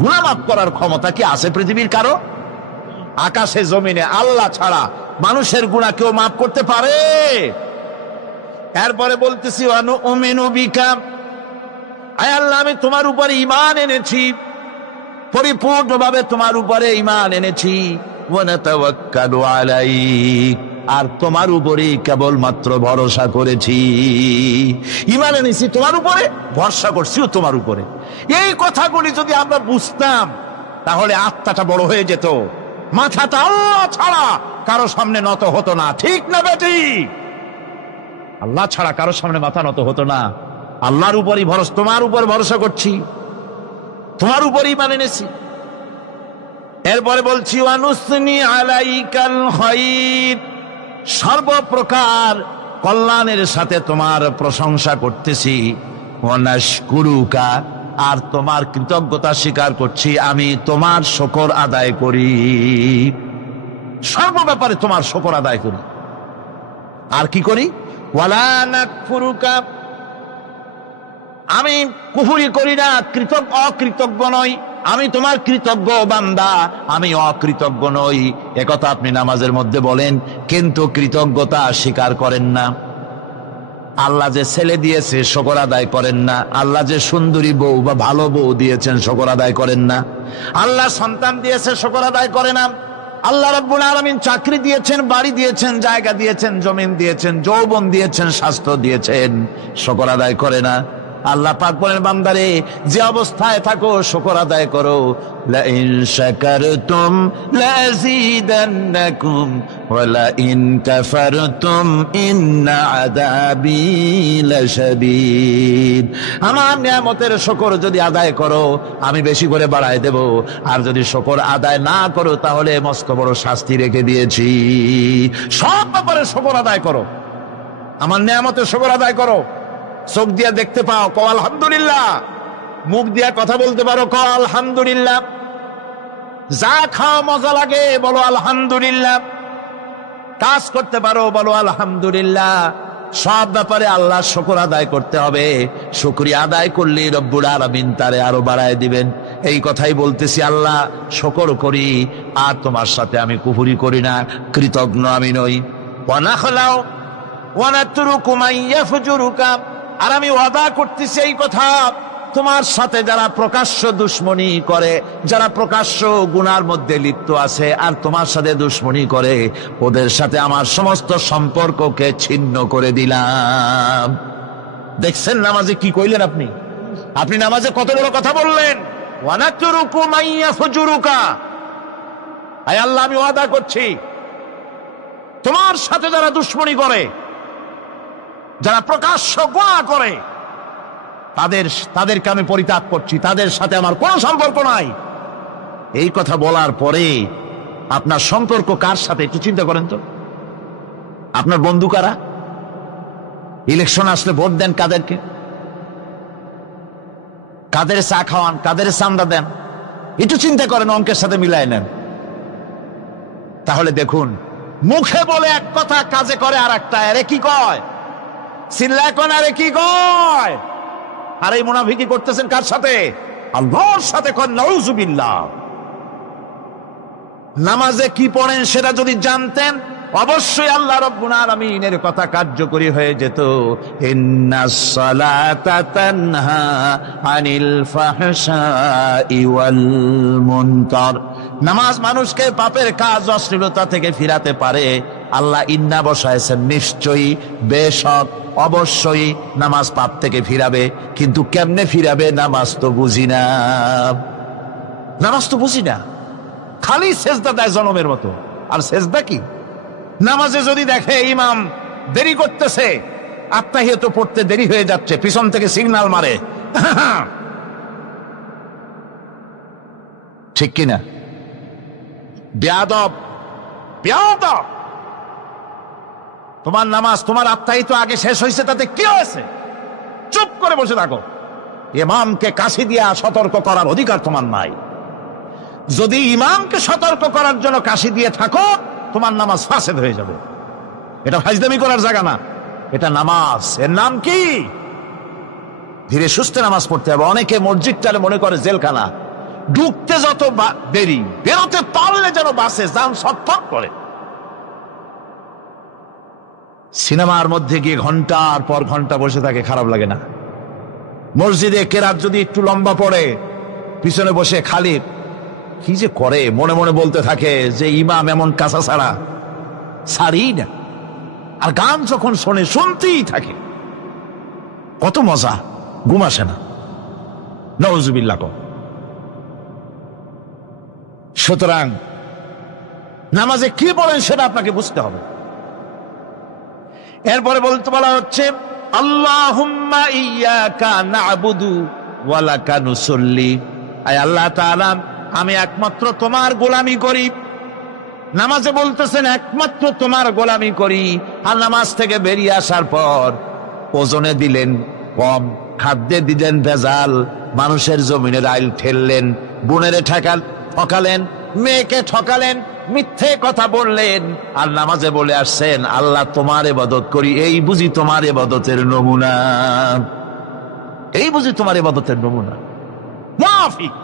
গুনাহ মাফ করার ক্ষমতা কি আছে পৃথিবীর কারো? আকাশে জমিনে আল্লাহ ছাড়া মানুষের গুনাহ কেউ মাফ করতে পারে? এরপরে বলতেছি, অনুমিনু বিকা, আয় আল্লাহ আমি তোমার উপরে ঈমান এনেছি, পরিপূর্ণভাবে তোমার উপরে ঈমান এনেছি। ওয়া নাতাওয়াক্কালু আলাইক, আর তোমার উপরেই কেবলমাত্র ভরসা করেছি। ঈমান এনেছি তোমার উপরে, ভরসা করছিও তোমার উপরে। এই কথাগুলি যদি আমরা বুঝতাম, তাহলে আত্মাটা বড় হয়ে যেত, মাথাটা আল্লাহ ছাড়া কারো সামনে নত হতো না। ঠিক না বেটি? আল্লাহ ছাড়া কারো সামনে মাথা নত হতো না। আল্লাহর উপরই ভরসা, তোমার উপর ভরসা করছি, তোমার উপরই ঈমান এনেছি। এরপরে বলছি, ওয়ানুসনি আলাইকাল খায়র, সর্বপ্রকার কল্যাণের সাথে তোমার প্রশংসা করতেছি। ওয়ানাশকুরুকা, আর তোমার কৃতজ্ঞতা স্বীকার করছি, আমি তোমার শুকর আদায় করি, সর্ব ব্যাপারে তোমার শুকর আদায় করি। আর কি করি? ওয়ালা নাকফুরুকা, আমি কুফরি করি না, অকৃতজ্ঞ নই, আমি তোমার কৃতজ্ঞ বান্দা, আমি অকৃতজ্ঞ নই। একথা আপনি নামাজের মধ্যে বলেন, কিন্তু কৃতজ্ঞতা স্বীকার করেন না। আল্লাহ যে ছেলে দিয়েছে শুকর আদায় করেন না, আল্লাহ যে সুন্দরী বউ বা ভালো বউ দিয়েছেন শুকর আদায় করেন না, আল্লাহ সন্তান দিয়েছে শুকর আদায় করে না, আল্লাহ রাব্বুল আলামিন চাকরি দিয়েছেন, বাড়ি দিয়েছেন, জায়গা দিয়েছেন, জমিন দিয়েছেন, যৌবন দিয়েছেন, স্বাস্থ্য দিয়েছেন, শুকর আদায় করে না। আল্লাহ পাক বলেন, বান্দারে যে অবস্থায় থাকো শুকর আদায় করো। লা ইন শাকারতুম লাযীদান্নাকুম ওয়া লা ইন কাফারতুম ইন্না আযাবী লাশাদীদ। আমার নিয়ামতের শুকর যদি আদায় করো আমি বেশি করে বাড়ায় দেব, আর যদি শুকর আদায় না করো তাহলে মস্ত বড় শাস্তি রেখে দিয়েছি। সব ব্যাপারে শুকর আদায় করো, আমার নিয়ামতের শুকর আদায় করো। চোখ দিয়া দেখতে পাও, কও আলহামদুলিল্লাহ। মুখ দিয়া কথা বলতে পারো, কও আলহামদুলিল্লাহ। যা খাও মজা লাগে বলো আলহামদুলিল্লাহ। কাজ করতে পারো বলো আলহামদুলিল্লাহ। সব ব্যাপারে আল্লাহ শুকর আদায় করতে হবে। শুকরিয়া আদায় করলে রব্বুল আলামিন তারে আরো বাড়ায় দিবেন। এই কথাই বলতেছি, আল্লাহ শুকর করি, আর তোমার সাথে আমি কুফরি করি না, কৃতজ্ঞ আমি নই। ওয়া নাখলাউ ওয়া নাতরুকু মান ইয়াফজুরুকা, আর আমি ওয়াদা করতেছি এই কথা, তোমার সাথে যারা প্রকাশ্য দুশ্মনী করে, যারা প্রকাশ্য গুনার মধ্যে লিপ্ত আছে আর তোমার সাথে দুশ্মনী করে, ওদের সাথে আমার সমস্ত সম্পর্ককে ছিন্ন করে দিলাম। দেখছেন নামাজে কি কইলেন আপনি? আপনি নামাজে কত বড় কথা বললেন। ওয়ানাতরুকু মান ইয়াফজুরুকা, আয় আল্লাহ আমি ওয়াদা করছি তোমার সাথে যারা দুশ্মনী করে, যারা প্রকাশ্য গুনাহ করে, তাদেরকে আমি পরিত্যাগ করছি, তাদের সাথে আমার কোনো সম্পর্ক নাই। এই কথা বলার পরে আপনার সম্পর্ক কার সাথে একটু চিন্তা করেন তো। আপনার বন্ধু কারা? ইলেকশন আসলে ভোট দেন কাদেরকে? কাদের চা খাওয়ান, কাদের চান্দা দেন? একটু চিন্তা করেন, অঙ্কের সাথে মিলায় নেন। তাহলে দেখুন, মুখে বলে এক কথা, কাজে করে আর একটা। আরে কি কয়? চিল্লায় কোন, আরে কি কয়? আর এই মুনাফিকি করতেছেন কার সাথে? আল্লাহর সাথে। কোন নাউযুবিল্লাহ। নামাজে কি পড়েন সেটা যদি জানতেন, অবশ্যই আল্লাহ রাব্বুল আলামিনের কথা কার্যকরী হয়ে যেত। ইন্নাস সালাতা তানহা আনিল ফাহশাই ওয়াল মুনকার। নামাজ মানুষকে পাপের কাজ, অশ্লীলতা থেকে ফিরাতে পারে। আল্লাহ ইন্না বসায়ছেন, নিশ্চয়ই, বেশক, অবশ্যই নামাজ পাপ থেকে ফিরাবে। কিন্তু কেমনে ফিরাবে নামাজ তো বুঝি না। নামাজ তো বুঝি না, খালি সেজদা দেয় জনমের মতো। আর সেজদা কি? নামাজে যদি দেখে ইমাম দেরি করতেছে, আত্তাহিয়াত পড়তে দেরি হয়ে যাচ্ছে, পিছন থেকে সিগন্যাল মারে, ঠিক কিনা? বেয়াদব, বেয়াদব। তোমার নামাজ, তোমার আত্তাহিয়াত আগে শেষ হয়েছে, তাতে কি হয়েছে? চুপ করে বসে থাকো। ইমামকে কাশি দিয়া সতর্ক করার অধিকার তোমার নাই। যদি ইমামকে সতর্ক করার জন্য কাশি দিয়ে থাকো, তোমার নামাজ ফাসেদ হয়ে যাবে। এটা ফাজলামি করার জায়গা না, এটা নামাজ। এর নাম কি? ধীরে সুস্থে নামাজ পড়তে হবে। অনেকে মসজিদটারে মনে করে জেলখানা। ঢুকতে যত দেরি, বেরোতে পারলে যেন বাসে যান ছটফট করে। সিনেমার মধ্যে গিয়ে ঘন্টার পর ঘন্টা বসে থাকে, খারাপ লাগে না? মসজিদে কেরাত যদি একটু লম্বা পড়ে, পিছনে বসে খালি কি যে করে, মনে মনে বলতে থাকে যে ইমাম এমন কাঁচা ছাড়া ছাড়ি না। আর গান যখন শোনে, শুনতেই থাকে। কত মজা, ঘুম আসে না। নাউযুবিল্লাহ। সুতরাং নামাজে কি বলেন সেটা আপনাকে বুঝতে হবে। এরপরে বলতে বলা হচ্ছে, আল্লাহুম্মা ইয়্যাকা না'বুদু ওয়া লাকা নুসাল্লি। আয় আল্লাহ তাআলা, আমি একমাত্র তোমার গোলামি করি। নামাজে বলতেছেন একমাত্র তোমার গোলামি করি। আর নামাজ থেকে বেরিয়ে আসার পর ওজনে দিলেন কম, খাদ্যে দিলেন ভেজাল, মানুষের জমিনে আইল ঠেললেন, বোনেরে ঠকালেন, মেয়েকে ঠকালেন, মিথ্যে কথা বললেন, আর নামাজে বলে আসছেন আল্লাহ তোমার ইবাদত করি। এই বুঝি তোমার ইবাদতের নমুনা, এই বুঝি তোমার ইবাদতের নমুনা। মুনাফিক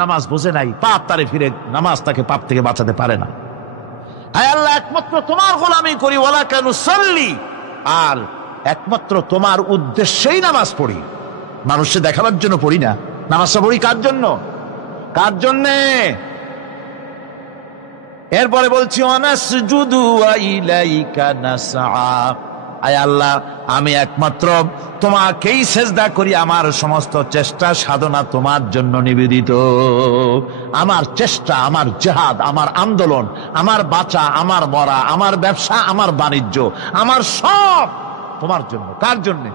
নামাজ বোঝে নাই, পাপ তারে ফিরে, নামাজ তাকে পাপ থেকে বাঁচাতে পারে না। আয় আল্লাহ, একমাত্র তোমার গোলামি করি, ওয়ালাকা নুসাল্লি, আর একমাত্র তোমার উদ্দেশ্যেই নামাজ পড়ি, মানুষকে দেখাবার জন্য পড়ি না। নামাজটা পড়ি কার জন্য? কার জন্যে? এরপরে বলছি ওয়ানাসজুদু ওয়া ইলাইকা নাসআ, আয় আল্লাহ আমি একমাত্র তোমাকেই সেজদা করি, আমার সমস্ত চেষ্টা সাধনা তোমার জন্য নিবেদিত। আমার চেষ্টা, আমার জিহাদ, আমার আন্দোলন, আমার বাঁচা, আমার মরা, আমার ব্যবসা, আমার বাণিজ্য, আমার সব তোমার জন্য। কার জন্যে?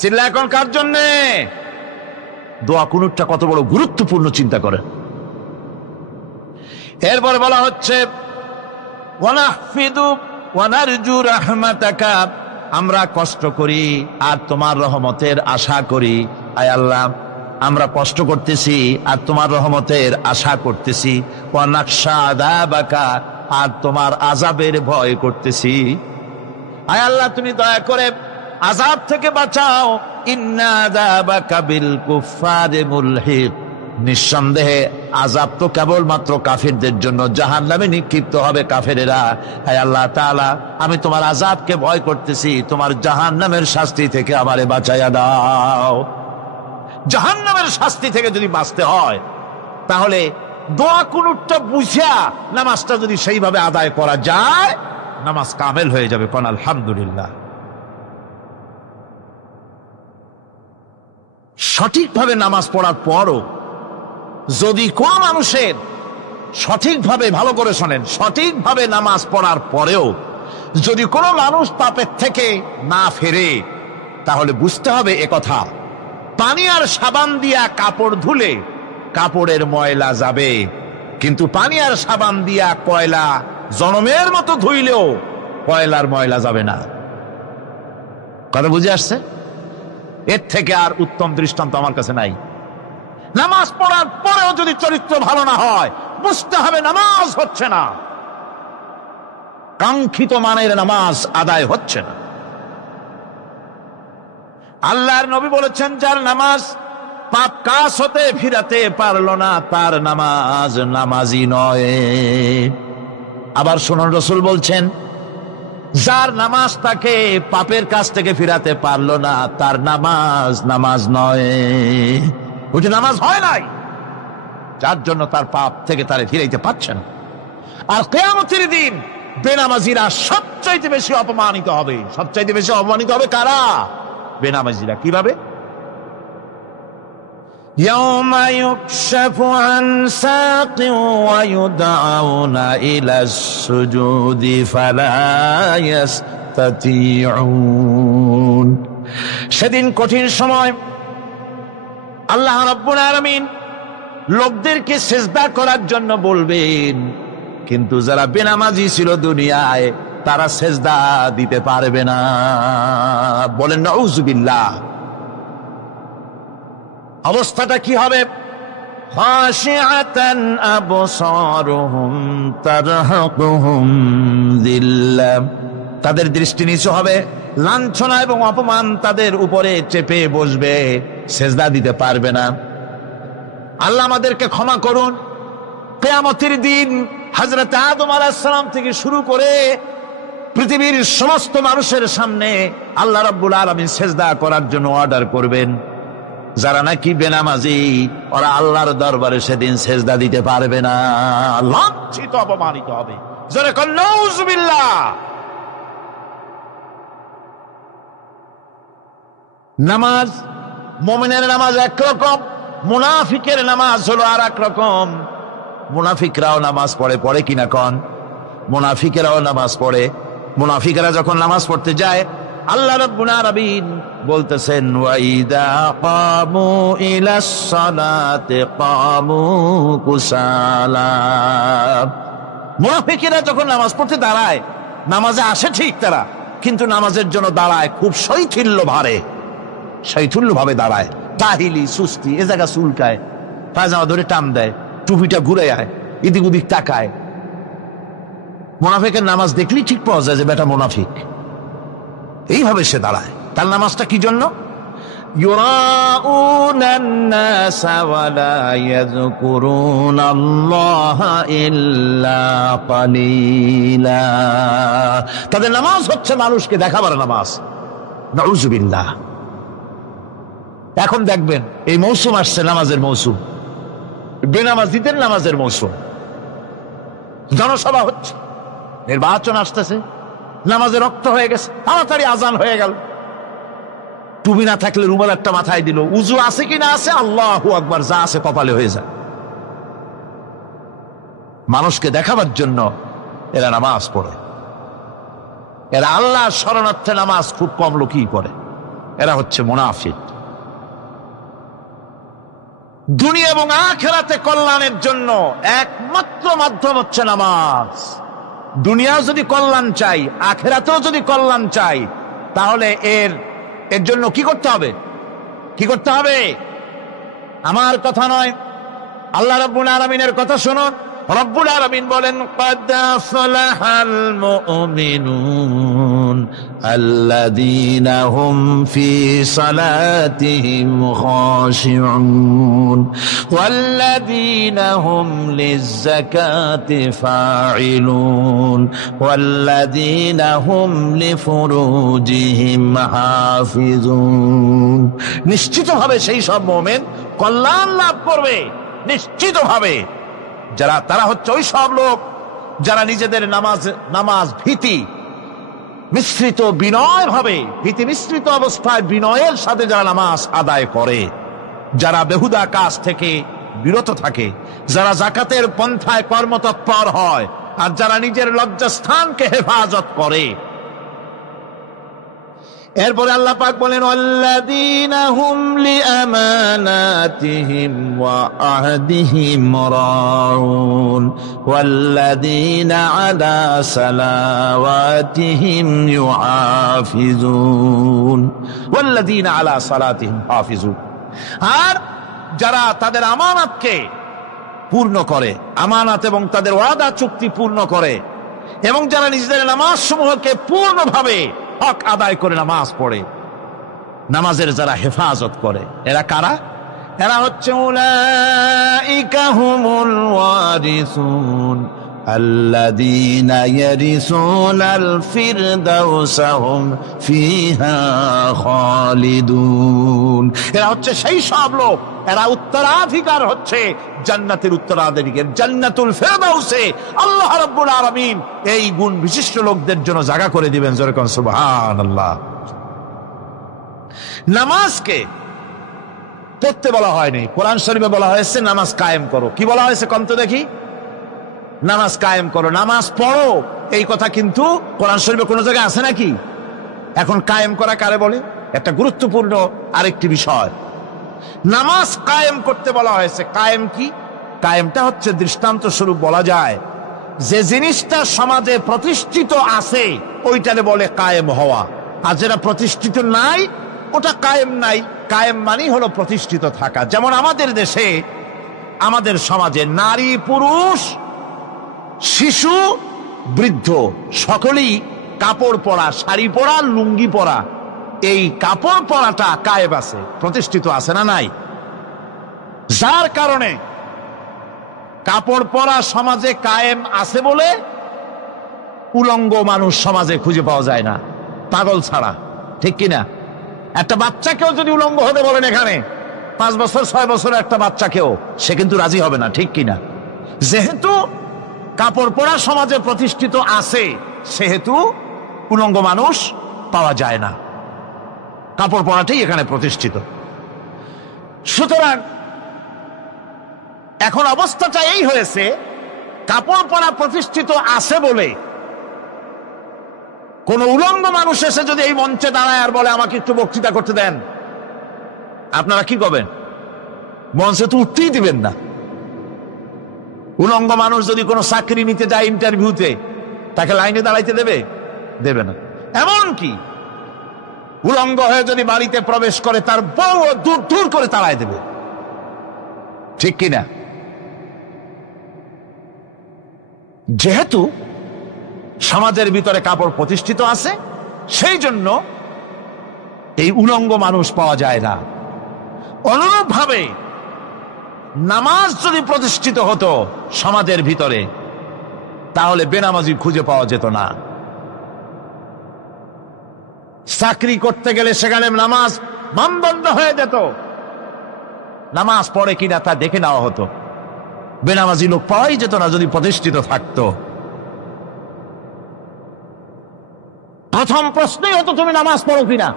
চিল্লা এখন কার জন্যে? দোয়া কুনুতটা কত বড় গুরুত্বপূর্ণ চিন্তা করেন। এরপরে বলা হচ্ছে ওয়ানাহফিদু ওয়ানারজু রাহমাতাকা, আমরা কষ্ট করি আর তোমার রহমতের আশা করি। আয় আল্লাহ আমরা কষ্ট করতেছি আর তোমার রহমতের আশা করতেছি। ওয়ানাখশা আযাবাকা, আর তোমার আযাবের ভয় করতেছি। আয় আল্লাহ তুমি দয়া করে আযাব থেকে বাঁচাও। ইন্না আযাবাকা বিল কুফফারি মুলহিক, নিঃসন্দেহে আযাব তো কেবলমাত্র কাফিরদের জন্য, জাহান্নামে নিক্ষিপ্ত হবে কাফেরেরা। হে আল্লাহ তাআলা আমি তোমার আযাবকে ভয় করতেছি, তোমার জাহান্নামের শাস্তি থেকে আমারে বাঁচাইয়া দাও। জাহান্নামের শাস্তি থেকে যদি বাঁচতে হয় তাহলে দোয়া কুনুতটা বুঝা নামাজটা যদি সেইভাবে আদায় করা যায়, নামাজ কামেল হয়ে যাবে। কোন আলহামদুলিল্লাহ। সঠিকভাবে নামাজ পড়ার পরও যদি কোন মানুষের সঠিকভাবে, ভালো করে শোনেন, সঠিকভাবে নামাজ পড়ার পরেও যদি কোনো মানুষ পাপের থেকে না ফেরে, তাহলে বুঝতে হবে একথা, পানি আর সাবান দিয়া কাপড় ধুলে কাপড়ের ময়লা যাবে, কিন্তু পানি আর সাবান দিয়া কয়লা জনমের মতো ধুইলেও কয়লার ময়লা যাবে না। কথা বুঝে আসছে? এর থেকে আর উত্তম দৃষ্টান্ত আমার কাছে নাই। নামাজ পড়ার পরেও যদি চরিত্র ভালো না হয়, বুঝতে হবে নামাজ হচ্ছে না, কাঙ্ক্ষিত মানের নামাজ আদায় হচ্ছে না। আল্লাহর নবী বলেছেন যার নামাজ পাপ কাজ হতে ফিরাতে পারলো না, তার নামাজ নামাজি নয়। আবার শুনুন, রাসূল বলছেন যার নামাজ তাকে পাপের কাজ থেকে ফিরাতে পারলো না, তার নামাজ নামাজ নয়, ওইটা নামাজ হয় নাই, যার জন্য তার পাপ থেকে তারে ফিরাইতে পারছে না। আর কিয়ামতের দিন বেনামাজিরা সবচাইতে বেশি অপমানিত হবে। সবচাইতে বেশি অপমানিত হবে কারা? বেনামাজিরা। কিভাবে? ইয়াউমা ইউকশাফু আন সাকিন ওয়া ইউদআউনা ইলাস সুজুদি ফালা ইস্তাতিউন, সেদিন কঠিন সময় আল্লাহ রাব্বুল আলামিন লোকদেরকে সিজদা করার জন্য বলবেন, কিন্তু যারা বেনামাজি ছিল দুনিয়ায় তারা সিজদা দিতে পারবে না। বলেন নাউযুবিল্লাহ। অবস্থাটা কি হবে? খাশিআতান আবসারুহুম তারহাকুহুম যিল্লাহ, তাদের দৃষ্টি নিচু হবে, লাঞ্ছনা এবং অপমান তাদের উপরে চেপে বসবে, সিজদা দিতে পারবে না। আল্লাহ আমাদেরকে ক্ষমা করুন। কিয়ামতের দিন হযরত আদম আলাইহিস সালাম থেকে শুরু করে পৃথিবীর সমস্ত মানুষের সামনে আল্লাহ রাব্বুল আলামিন সিজদা করার জন্য অর্ডার করবেন। যারা নাকি বেনামাজি ওরা আল্লাহর দরবারে সেদিন সিজদা দিতে পারবে না, লাঞ্ছিত অপমানিত হবে। জোরে বলেন নাউযুবিল্লাহ। নামাজ, মুমিনের নামাজ একরকম, মুনাফিকের নামাজ হলো আর এক রকম। মুনাফিকরাও নামাজ পড়ে, পড়ে কিনা কন? মুনাফিকেরাও নামাজ পড়ে। মুনাফিকেরা যখন নামাজ পড়তে যায় আল্লাহ রাব্বুল আলামিন বলতেছেন ওয়াইদা কামু ইলাস সালাতি কামু কুসালা, মুনাফিকেরা যখন নামাজ পড়তে দাঁড়ায়, নামাজে আসে ঠিক তারা, কিন্তু নামাজের জন্য দাঁড়ায় খুব শৈথিল্য ভাবে, শৈথিল্য ভাবে দাঁড়ায়, কাহিলি সুস্তি, এ জায়গা চুলকায়, পায়জামা ধরে টান দেয়, টুপিটা ঘুরে আয়, এদিক ওদিক তাকায়। মুনাফিকের নামাজ দেখলেই ঠিক পাওয়া যায় যে বেটা মুনাফিক। এইভাবে সে দাঁড়ায়। তার নামাজটা কি জন্য? ইউরাউনান নাসা ওয়ালা ইয়াযকুরুনাল্লাহা ইল্লা কালিলা। তাদের নামাজ হচ্ছে মানুষকে দেখাবার নামাজ। নাউযুবিল্লাহ। এখন দেখবেন এই মৌসুম আসছে, নামাজের মৌসুম, বেনামাজিদের নামাজের মৌসুম। জনসভা হচ্ছে, নির্বাচন আসতেছে, নামাজে রক্ত হয়ে গেছে, তাড়াতাড়ি আজান হয়ে গেল। টুপি না থাকলে রুমাল একটা মাথায় দিল, উজু আছে কি না আছে, আল্লাহু আকবার, যা আছে কপালে হয়ে যায়। মানুষকে দেখাবার জন্য এরা নামাজ পড়ে। এরা আল্লাহর শরণার্থে নামাজ খুব কম লোকই করে। এরা হচ্ছে মুনাফিক। দুনিয়া এবং আখিরাতে কল্যাণের জন্য একমাত্র মাধ্যম হচ্ছে নামাজ। দুনিয়াও যদি কল্যাণ চাই, আখিরাতেও যদি কল্যাণ চাই, তাহলে এর জন্য কি করতে হবে? কি করতে হবে? আমার কথা নয়, আল্লাহ রাব্বুল আলামিনের কথা শুনুন। রব্বুল আলামিন বলেন, ক্বাদ আফলাহাল মুমিনুন আল্লাযীনা হুম ফি সালাতিহিম খাশিউন ওয়াল্লাযীনা হুম লিয-যাকাতি ফাঈলুন ওয়াল্লাযীনা হুম লিফুরুজিহিম হাফিজুন। নিশ্চিতভাবে সেই সব মুমিন কল্যাণ লাভ করবে, নিশ্চিতভাবে। তারা হচ্ছে ওই সব লোক যারা নিজেদের নামাজ ভীতি মিশ্রিত বিনয় ভাবে, ভীতি মিশ্রিত অবস্থায় বিনয়ের সাথে যারা নামাজ আদায় করে, যারা বেহুদা কাজ থেকে বিরত থাকে, যারা যাকাতের পন্থায় কর্মতৎপর হয়, আর যারা নিজের লজ্জাস্থানকে হেফাজত করে। এরপরে আল্লাহ পাক বলেন, ওয়াল্লাযীনা হুম লিআমানাতিহিম ওয়া আহদিহিম রাউন ওয়াল্লাযীনা আলা সালাওয়াতিহিম ইউহাফিজুন ওয়াল্লাযীনা আলা সালাতিহিম হাফিজুন। আর যারা তাদের আমানতকে পূর্ণ করে, আমানত এবং তাদের ওয়াদা চুক্তি পূর্ণ করে, এবং যারা নিজেদের নামাজ সমূহকে পূর্ণভাবে হক আদায় করে নামাজ পড়ে, নামাজের যারা হেফাজত করে, এরা কারা? এরা হচ্ছে উলাইকা হুমুল ওয়ারিসুন আল্লাযীনা ইয়ারিসুনাল ফিরদাউসা হুম ফিহা খালিদুন। এরা হচ্ছে সেই সব লোক, এরা উত্তরাধিকার হচ্ছে জান্নাতের উত্তরাধিকার, জান্নাতুল ফিরদাউসে আল্লাহ রাব্বুল আলামিন এই গুণ বিশিষ্ট লোকদের জন্য জায়গা করে দিবেন। জোরে কোন সুবহানাল্লাহ। নামাজকে পড়তে বলা হয়নি, কোরআন শরীফে বলা হয়েছে নামাজ কায়েম করো। কি বলা হয়েছে কম তো দেখি? নামাজ কায়েম করো, নামাজ পড়ো। এই কথা কিন্তু কোরআন শরীফে কোন জায়গায় আছে নাকি? এখন কায়েম করা কারে বলে? একটা গুরুত্বপূর্ণ আরেকটি বিষয়, নামাজ কায়েম করতে বলা হয়েছে। কায়েম কি? কায়েমটা হচ্ছে দৃষ্টান্ত স্বরূপ বলা যায় যে জিনিসটা সমাজে প্রতিষ্ঠিত আছে ওইটারে বলে কায়েম হওয়া, আর যেটা প্রতিষ্ঠিত নাই ওটা কায়েম নাই। কায়েম মানেই হলো প্রতিষ্ঠিত থাকা। যেমন আমাদের দেশে, আমাদের সমাজে নারী পুরুষ শিশু বৃদ্ধ সকলেই কাপড় পরা, শাড়ি পরা, লুঙ্গি পরা, এই কাপড় পরাটা কায়েম আছে, প্রতিষ্ঠিত আছে না নাই? যার কারণে কাপড় পরা সমাজে কায়েম আছে বলে উলঙ্গ মানুষ সমাজে খুঁজে পাওয়া যায় না, পাগল ছাড়া। ঠিক কিনা? একটা বাচ্চাকেও যদি উলঙ্গ হতে বলেন এখানে, 5 বছর 6 বছরের একটা বাচ্চাকেও, সে কিন্তু রাজি হবে না। ঠিক কিনা? যেহেতু কাপড় পরা সমাজে প্রতিষ্ঠিত আছে, সেহেতু উলঙ্গ মানুষ পাওয়া যায় না, কাপড় পরাটাই এখানে প্রতিষ্ঠিত। সুতরাং এখন অবস্থাটা এই হয়েছে, কাপড় পরা প্রতিষ্ঠিত আছে বলে কোন উলঙ্গ মানুষ এসে যদি এই মঞ্চে দাঁড়ায় আর বলে আমাকে একটু বক্তৃতা করতে দেন, আপনারা কি করবেন? মঞ্চে তো উঠতেই দিবেন না। উলঙ্গ মানুষ যদি কোনো চাকরি নিতে যায় ইন্টারভিউতে, তাকে লাইনে দাঁড়াইতে দেবে? দেবে না। এমন কি উলঙ্গ হয়ে যদি বাড়িতে প্রবেশ করে তার বউ দূর দূর করে তাড়ায় দেবে, ঠিক কিনা? যেহেতু সমাজের ভিতরে কাপড় প্রতিষ্ঠিত আছে, সেই জন্য এই উলঙ্গ মানুষ পাওয়া যায় না। অনুরূপ ভাবে নামাজ যদি প্রতিষ্ঠিত হতো সমাজের ভিতরে, তাহলে বেনামাজি খুঁজে পাওয়া যেত না। চাকরি করতে গেলে সেখানে নামাজ মানদণ্ড হয়ে যেত, নামাজ পড়ে কিনা তা দেখে নেওয়া হতো। বেনামাজি লোক পাওয়াই যেত না যদি প্রতিষ্ঠিত থাকতো। প্রথম প্রশ্নই হতো তুমি নামাজ পড়ো কিনা।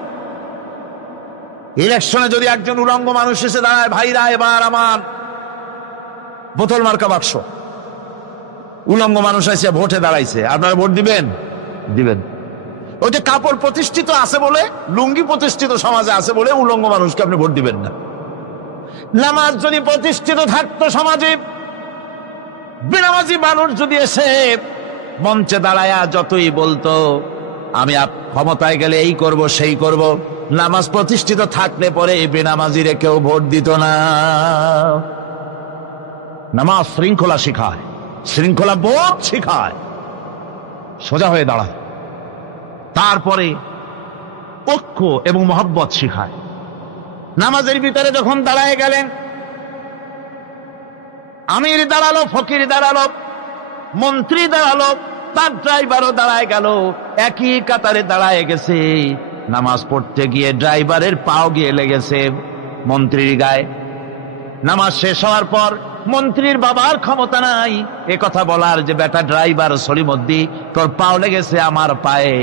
ইলেকশনে যদি একজন উলঙ্গ মানুষ এসে দাঁড়ায়, ভাইরা এবার আমার বোতল মার্কা বাক্স, উলঙ্গ মানুষ এসে ভোটে দাঁড়াইছে, আপনারা ভোট দিবেন? দিবেন। ওই যে কাপড় প্রতিষ্ঠিত আছে বলে, লুঙ্গি প্রতিষ্ঠিত সমাজে আছে বলে উলঙ্গ মানুষকে আপনি ভোট দিবেন না। নামাজ যদি প্রতিষ্ঠিত থাকতো সমাজে, বেনামাজি মানুষ যদি এসে মঞ্চে দাঁড়ায়া যতই বলতো আমি ক্ষমতায় গেলে এই করব সেই করব, নামাজ প্রতিষ্ঠিত থাকলে পরে বেনামাজিরে কেউ ভোট দিত না। নামাজ শৃঙ্খলা শিখায়, শৃঙ্খলা বোধ শিখায়, সোজা হয়ে দাঁড়ায়, তারপরে ঐক্য এবং মহব্বত শিখায়। নামাজের ভিতরে যখন দাঁড়ায় গেলেন, আমির দাঁড়ালো, ফকির দাঁড়ালো, মন্ত্রী দাঁড়ালো, তার ড্রাইভারও দাঁড়ায় গেল, একই কাতারে দাঁড়ায় গেছে। নামাজ পড়তে গিয়ে ড্রাইভারের পাও গিয়ে লেগেছে মন্ত্রীর গায়ে। নামাজ শেষ হওয়ার পর মন্ত্রীর বাবার ক্ষমতা নাই এ কথা বলার যে বেটা ড্রাইভার সলিমদ্দি, তোর পাও লেগেছে আমার পায়ে,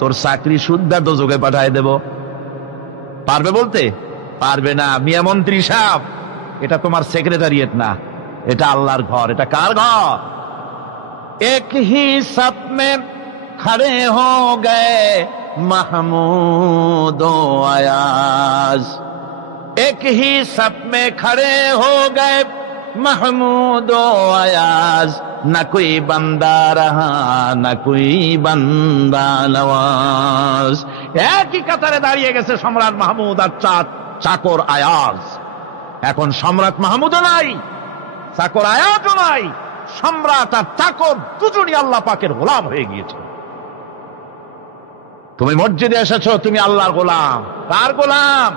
তোর চাকরি সুদ্ধা দোজখে পাঠায় দেব। পারবে বলতে? পারবে না। মিয়া মন্ত্রী সাহেব, এটা তোমার সেক্রেটারিয়েট না, এটা আল্লাহর ঘর। এটা কার ঘর? এক হি সব মে খড়ে হো গয়ে মাহমুদ ও আয়াজ, এক হি সব মে খড়ে হো গয়ে মাহমুদ ও আয়াজ, না কোই বান্দা রহা না কোই বান্দা নওয়াজ। একই কাতারে দাঁড়িয়ে গেছে সম্রাট মাহমুদ আর চাকর আয়াজ। এখন সম্রাট মাহমুদও নাই, চাকর আয়াজও নাই, সম্রাট আর চাকর দুজনই আল্লাহ পাকের গোলাম হয়ে গিয়েছে। তুমি মসজিদে এসেছো, তুমি আল্লাহর গোলাম। কার গোলাম?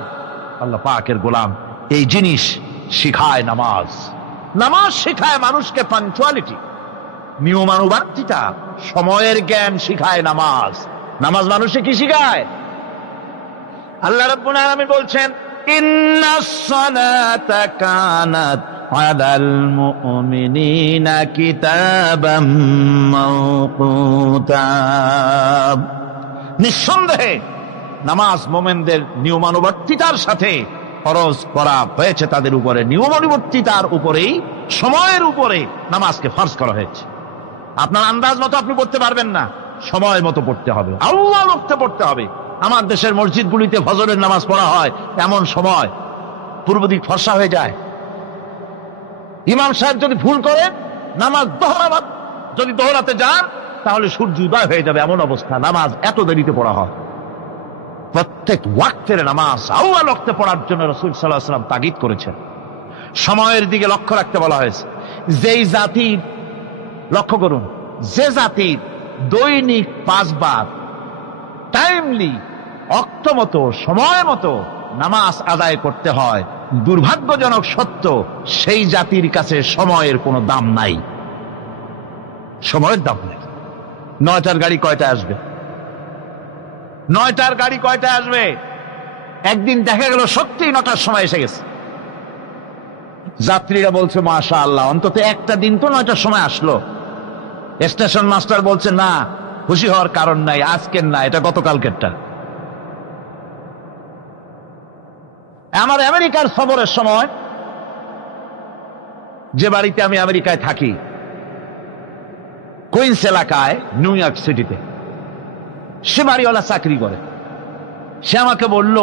আল্লাহ পাকের গোলাম। এই জিনিস শিখায় নামাজ। নামাজ শিখায় মানুষকে পাঞ্চুয়ালিটি, নিয়মানুবর্তিতা, সময়ের জ্ঞান শিখায় নামাজ। নামাজ মানুষে কি শিখায়? আল্লাহ রাব্বুল আলামিন বলছেন, ইন্নাস সালাতা কানাত আলাল মুমিনিনা কিতাবাম মাওকুতা। নিঃসন্দেহে নামাজ মোমেনদের নিয়মানুবর্তিতার সাথে ফরজ করা হয়েছে, তাদের উপরে নিয়মানুবর্তিতার উপরেই, সময়ের উপরে নামাজকে ফরজ করা হয়েছে। আপনার আন্দাজ মতো আপনি পড়তে পারবেন না, সময় মতো পড়তে হবে, আল্লাহ রক্তে পড়তে হবে। আমার দেশের মসজিদগুলিতে ফজরের নামাজ পড়া হয় এমন সময় পূর্ব দিক ফর্সা হয়ে যায়। ইমাম সাহেব যদি ভুল করেন, নামাজ যদি দোহরাতে যান, তাহলে সূর্য উদয় হয়ে যাবে, এমন অবস্থা। নামাজ এত দেরিতে পড়া হয়। প্রত্যেক ওয়াক্তের নামাজ আল্লাহ রক্তে পড়ার জন্য রাসূল সাল্লাল্লাহু আলাইহি ওয়াসাল্লাম তাগিদ করেছেন। সময়ের দিকে লক্ষ্য রাখতে বলা হয়েছে। যেই জাতির, লক্ষ্য করুন, যে জাতির দৈনিক 5 বার টাইমলি, অক্ত মতো, সময় মতো নামাজ আদায় করতে হয়, দুর্ভাগ্যজনক সত্য, সেই জাতির কাছে সময়ের কোনো দাম নাই। সময়ের দাম নেই। 9টার গাড়ি কয়টায় আসবে? 9টার গাড়ি কয়টায় আসবে? একদিন দেখা গেল সত্যি 9টার সময় এসে গেছে। যাত্রীরা বলছে মাশাআল্লাহ, অন্তত একটা দিন তো 9টার সময় আসলো। স্টেশন মাস্টার বলছে না, খুশি হওয়ার কারণ নাই, আজকের না, এটা গতকালকেরটা। আমার আমেরিকার সফরের সময়, যে বাড়িতে আমি আমেরিকায় থাকি, কুইন্স এলাকায়, নিউ ইয়র্ক সিটিতে, সে বাড়িওয়ালা চাকরি করে। সে আমাকে বলল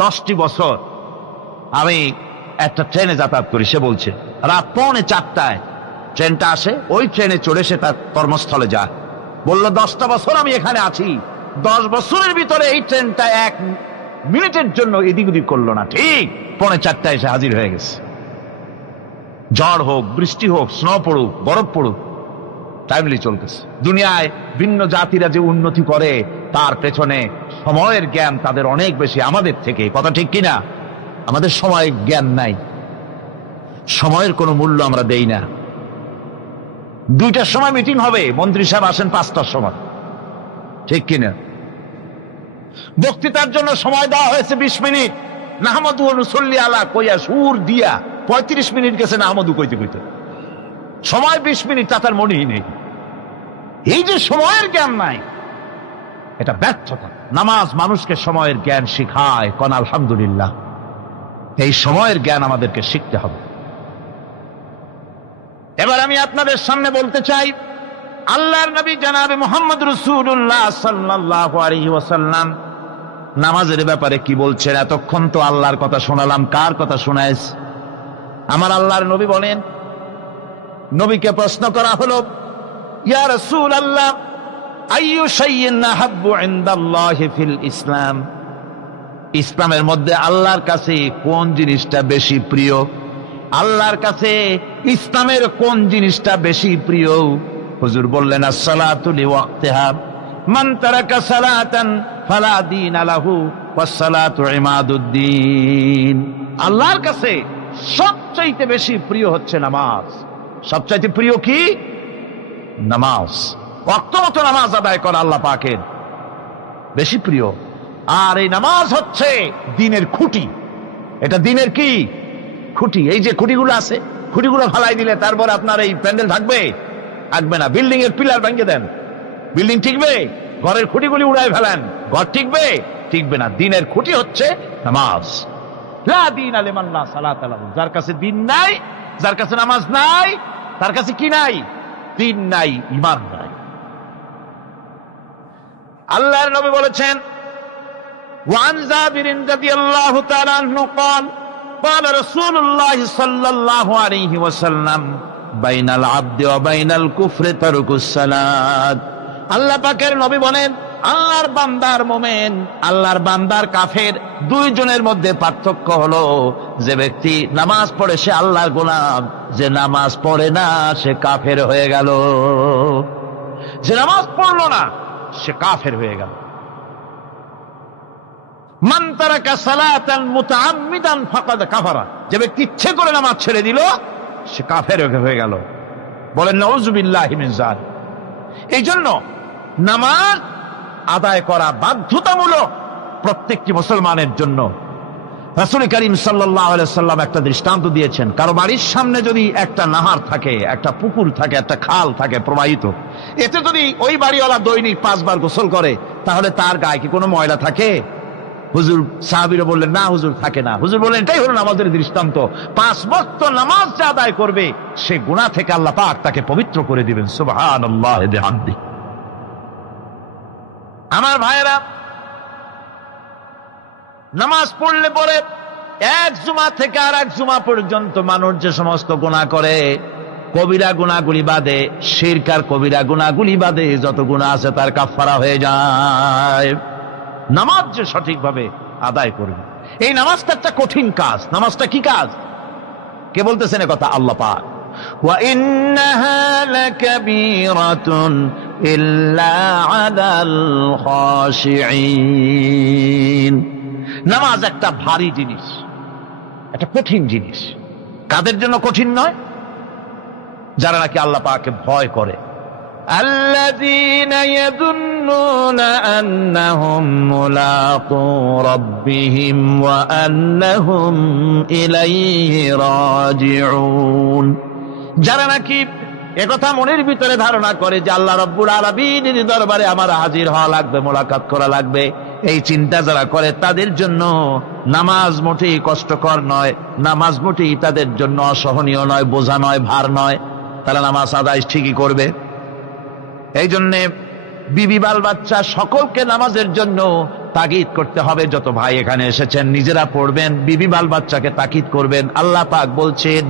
10টি বছর আমি একটা ট্রেনে যাতায়াত করি। সে বলছে রাত 3:45 ট্রেনটা আসে, ওই ট্রেনে চড়ে সে তার কর্মস্থলে যায়। বলল 10টা বছর আমি এখানে আছি, 10 বছরের ভিতরে এই ট্রেনটা 1 মিনিটের জন্য এদিক ওদিক করলো না, ঠিক 3:45 এসে হাজির হয়ে গেছে। ঝড় হোক, বৃষ্টি হোক, স্নো পড়ুক, বরফ পড়ুক, টাইমলি চলতেছে। দুনিয়ায় ভিন্ন জাতিরা যে উন্নতি করে তার পেছনে সময়ের জ্ঞান তাদের অনেক বেশি আমাদের থেকে, কথা ঠিক কিনা? আমাদের সময়ের জ্ঞান নাই, সময়ের কোনো মূল্য আমরা দেই না। 2টার সময় মিটিং হবে, মন্ত্রী সাহেব আসেন 5টার সময়, ঠিক কিনা? বক্তৃতার জন্য সময় দেওয়া হয়েছে 20 মিনিট, নাহমাদু ওয়া নুসাল্লি আলা কইয়া সুর দিয়া 35 মিনিট গেছে নাহমাদু কইতে কইতে, সময় 20 মিনিট, তার মনেই নেই। এই যে সময়ের জ্ঞান নাই, এটা ব্যর্থতা। নামাজ মানুষকে সময়ের জ্ঞান শিখায়, কোন আলহামদুলিল্লাহ। এই সময়ের জ্ঞান আমাদেরকে শিখতে হবে। এবার আমি আপনাদের সামনে বলতে চাই, আল্লাহর নবী জনাবে মুহাম্মদ রাসূলুল্লাহ সাল্লাল্লাহু আলাইহি ওয়াসাল্লাম নামাজের ব্যাপারে কি বলছেন। এতক্ষণ তো আল্লাহর কথা শোনালাম, কার কথা শোনাইছে? আমার আল্লাহর নবী বলেন, নবীকে প্রশ্ন করা হলো, ইয়া রাসূলুল্লাহ আইয়ু শাইইন আহাব্বু ইনদাল্লাহি ফিল ইসলাম, ইসলামের মধ্যে আল্লাহর কাছে কোন জিনিসটা বেশি প্রিয়? আল্লাহর কাছে ইসলামের কোন জিনিসটা বেশি প্রিয়? হুজুর বললেন, as-salatu liwaqtiha, মান তারাকা সালাতান ফালা দীন লাহু ওয়াস-সালাতু ইমাদুদ্দিন। আল্লাহর কাছে সবচাইতে বেশি প্রিয় হচ্ছে নামাজ। সবচাইতে প্রিয় কি? নামাজ। ওয়াক্ত মতো নামাজ আদায় করা আল্লাহ পাকের বেশি প্রিয়। আর এই নামাজ হচ্ছে দ্বীনের খুঁটি। এটা দ্বীনের কি? খুঁটি। এই যে খুঁটিগুলো আছে, খুঁটিগুলো ফালাই দিলে তারপর আপনার এই প্যান্ডেল থাকবে? থাকবে না। বিল্ডিং এর পিলার ভেঙে দেন, বিল্ডিং টিকবে? ঘরের খুঁটিগুলি উড়াই ফেলেন, ঘর টিকবে? টিকবে না। দ্বীনের খুঁটি হচ্ছে নামাজ। লা দীনা লিমান লা সালাতা লাহু, যার কাছে দ্বীন নাই, যার কাছে নামাজ নাই, তার কাছে কি নাই? দ্বীন নাই, ঈমান নাই। আল্লাহর নবী বলেছেন, ওয়ান জাবির রাদিয়াল্লাহু তাআলা আনহু قال قال رسول الله صلى الله عليه وسلم بين العبد وبين الكفر ترك الصلاة। আল্লাহ পাকের নবী বলেন, আল্লাহর বান্দার মুমিন, আল্লাহর বান্দার কাফের, দুইজনের মধ্যে পার্থক্য হলো, যে ব্যক্তি নামাজ পড়ে সে আল্লাহর গোলাম, যে নামাজ পড়ে না সে কাফের হয়ে গেল। যে নামাজ পড়লো না সে কাফের হয়ে গেল। মান তারাকা সালাতান মুতাআম্মিদান ফাকাদ কাফারা, যে ব্যক্তি ইচ্ছে করে নামাজ ছেড়ে দিল সে কাফের হয়ে গেল। বলেন নাউযুবিল্লাহি মিন যালিক। এই জন্য নামাজ আদায় করা বাধ্যতামূলক প্রত্যেকটি মুসলমানের জন্য। রাসূল করিম সাল্লাল্লাহু আলাইহি ওয়াসাল্লাম একটা দৃষ্টান্ত দিয়েছেন, কারো বাড়ির সামনে যদি একটা নাহার থাকে, একটা পুকুর থাকে, একটা খাল থাকে প্রবাহিত, এতে যদি ওই বাড়িওয়ালা দৈনিক 5 বার গোসল করে, তাহলে তার গায়ে কি কোনো ময়লা থাকে? হুজুর, সাহাবীরা বললেন, না হুজুর, থাকে না। হুজুর বললেন, এটাই হলো নামাজের দৃষ্টান্ত। 5 ওয়াক্ত নামাজ যে আদায় করবে সে গুনাহ থেকে আল্লাহ পাক তাকে পবিত্র করে দিবেন। সুবহানাল্লাহ ওয়া বিহামদিহি। আমার ভাইয়েরা, নামাজ পড়লে পরে এক জুমা থেকে আর এক জুমা পর্যন্ত মানুষ যে সমস্ত গুনাহ করে, কবিরা গুনাহগুলি বাদে, শিরক আর কবিরা গুনাহগুলি বাদে যত গুনাহ আছে তার কাফারা হয়ে যায়। নামাজ যে সঠিকভাবে আদায় করবে, এই নামাজটা একটা কঠিন কাজ। নামাজটা কি কাজ? কে বলতেছেন এ কথা? আল্লাহ পাক। ওয়া ইন্নাহা লাকাবীরাতুন ইল্লা আলাল খাশিঈন। নামাজ একটা ভারী জিনিস, একটা কঠিন জিনিস। কাদের জন্য কঠিন নয়? যারা নাকি আল্লাহ পাককে ভয় করে। আল্লাযীনা ইয়াযুন্নুনা আন্নাহুম মুলাকু রাব্বিহিম ওয়া আন্নাহুম ইলাইহি রাজিউন। যারা নাকি একথা মনের ভিতরে ধারণা করে যে আল্লাহ রাব্বুল আলামিনের দরবারে আমার হাজির হওয়া লাগবে, মোলাকাত করা লাগবে, এই চিন্তা যারা করে তাদের জন্য নামাজ মোটেই কষ্টকর নয়, নামাজ মোটেই তাদের জন্য অসহনীয় নয়, বোঝা নয়, ভার নয়। তারা নামাজ আদায় ঠিকই করবে। এই জন্যে বিবি, বাল বাচ্চা সকলকে নামাজের জন্য তাগিদ করতে হবে। যত ভাই এখানে এসেছেন নিজেরা পড়বেন, বিবি বাল বাচ্চাকে তাকিদ করবেন। আল্লাহ পাক বলছেন,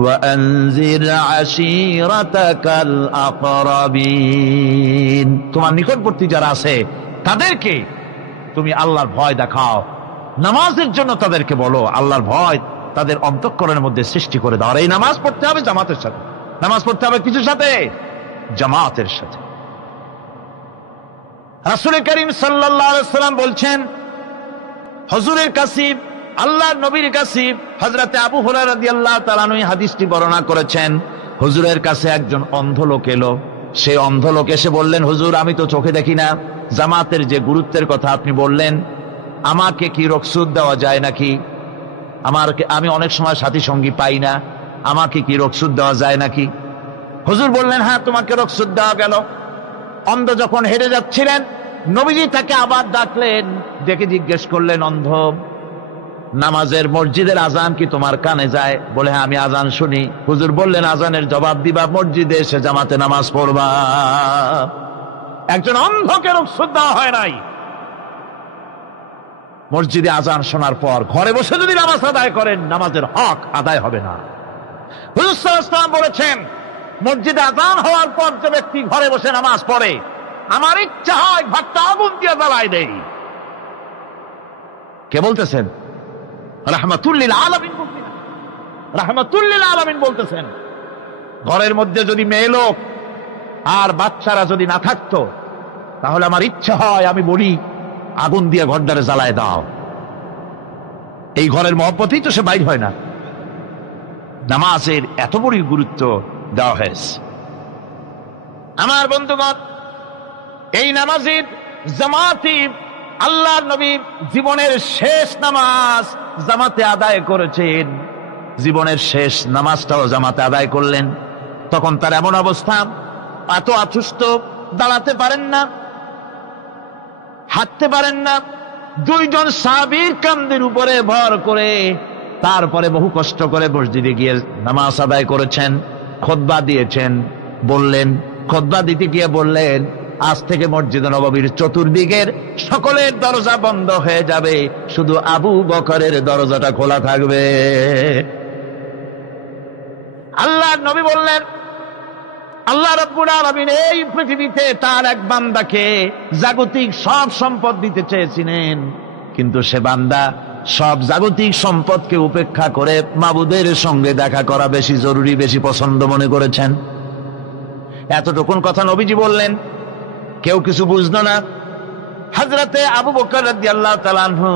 ওয়ানজির আশীরাতাকাল আকরাবিন, তোমার নিকটবর্তী যারা আছে তাদেরকে তুমি আল্লাহর ভয় দেখাও, নামাজের জন্য তাদেরকে বলো, আল্লাহর ভয় তাদের অন্তঃকরণের মধ্যে সৃষ্টি করে দাও। আর এই নামাজ পড়তে হবে জামাতের সাথে, নামাজ পড়তে হবে কিছুর সাথে, জামাতের সাথে। রাসূল করিম সাল্লাল্লাহু আলাইহি ওয়াসাল্লাম বলছেন, হুজুরের কাছে, আল্লাহর নবীর কাছে, হযরতে আবু হুরায়রা রাদিয়াল্লাহু তাআলা আনহু হাদিসটি বর্ণনা করেছেন, হুজুরের কাছে একজন অন্ধ লোক এলো। সেই অন্ধ লোক এসে বললেন, হুজুর আমি তো চোখে দেখি না, জামাতের যে গুরুত্বের কথা আপনি বললেন, আমাকে কি রুখসত দেওয়া যায় নাকি? আমি অনেক সময় সাথী সঙ্গী পাই না, আমাকে কি রুখসত দেওয়া যায় নাকি? হুজুর বললেন, হ্যাঁ তোমাকে রুখসত দেওয়া গেল। অন্ধ যখন হেঁটে যাচ্ছিলেন, নবীজি তাকে আবার ডাকলেন, ডেকে জিজ্ঞেস করলেন, অন্ধ, নামাজের মসজিদের আজান কি তোমার কানে যায়? বলে, হ্যাঁ আমি আজান শুনি। হুজুর বললেন, আজানের জবাব দিবা, মসজিদে এসে জামাতে নামাজ পড়বা। একজন অন্ধকে রুখসত দেওয়া হয় নাই। মসজিদে আজান শোনার পর ঘরে বসে যদি নামাজ আদায় করেন, নামাজের হক আদায় হবে না। হুজুর সাল্লাল্লাহু আলাইহি ওয়াসাল্লাম বলেছেন, মসজিদে আজান হওয়ার পর যে ব্যক্তি ঘরে বসে নামাজ পড়ে, আমার ইচ্ছা হয় ঘরটা আগুন দিয়ে জ্বালায় দেই। কে বলতেছেন? রাহমাতুল লিল আলামিন বলতেছেন। রাহমাতুল লিল আলামিন বলতেছেন, ঘরের মধ্যে যদি মেয়ে লোক আর বাচ্চারা যদি না থাকতো, তাহলে আমার ইচ্ছা হয় আমি বলি, আগুন দিয়ে ঘরটারে জ্বালায় দাও। এই ঘরের মহব্বতেই তো সে বাইর হয় না। নামাজের এত বড় গুরুত্ব দেওয়া হয়েছে। আমার বন্ধুগণ, এই নামাজের জামাতি আল্লাহর নবী জীবনের শেষ নামাজ জামাতে আদায় করেছেন। জীবনের শেষ নামাজটাও জামাতে আদায় করলেন। তখন তার এমন অবস্থা, এত অসুস্থ, দাঁড়াতে পারেন না, হাঁটতে পারেন না। দুইজন সাহাবীর কাঁধের উপরে ভর করে তারপরে বহু কষ্ট করে মসজিদে গিয়ে নামাজ আদায় করেছেন, খুতবা দিয়েছেন। বললেন, খুতবা দিতে গিয়ে বললেন, আজ থেকে মসজিদ নববীর চতুর্দিকের সকলের দরজা বন্ধ হয়ে যাবে, শুধু আবু বকরের দরজাটা খোলা থাকবে। আল্লাহর নবী বললেন, আল্লাহ রাব্বুল আলামিন এই পৃথিবীতে তার এক বান্দাকে জাগতিক সব সম্পদ দিতে চেয়েছিলেন, কিন্তু সে বান্দা সব জাগতিক সম্পদকে উপেক্ষা করে মাবুদের সঙ্গে দেখা করা বেশি জরুরি, বেশি পছন্দ মনে করেছেন। এতটুকুন কথা নবীজি বললেন, কেউ কিছু বুঝলো না। হযরতে আবু বকর রাদিয়াল্লাহু তাআলা আনহু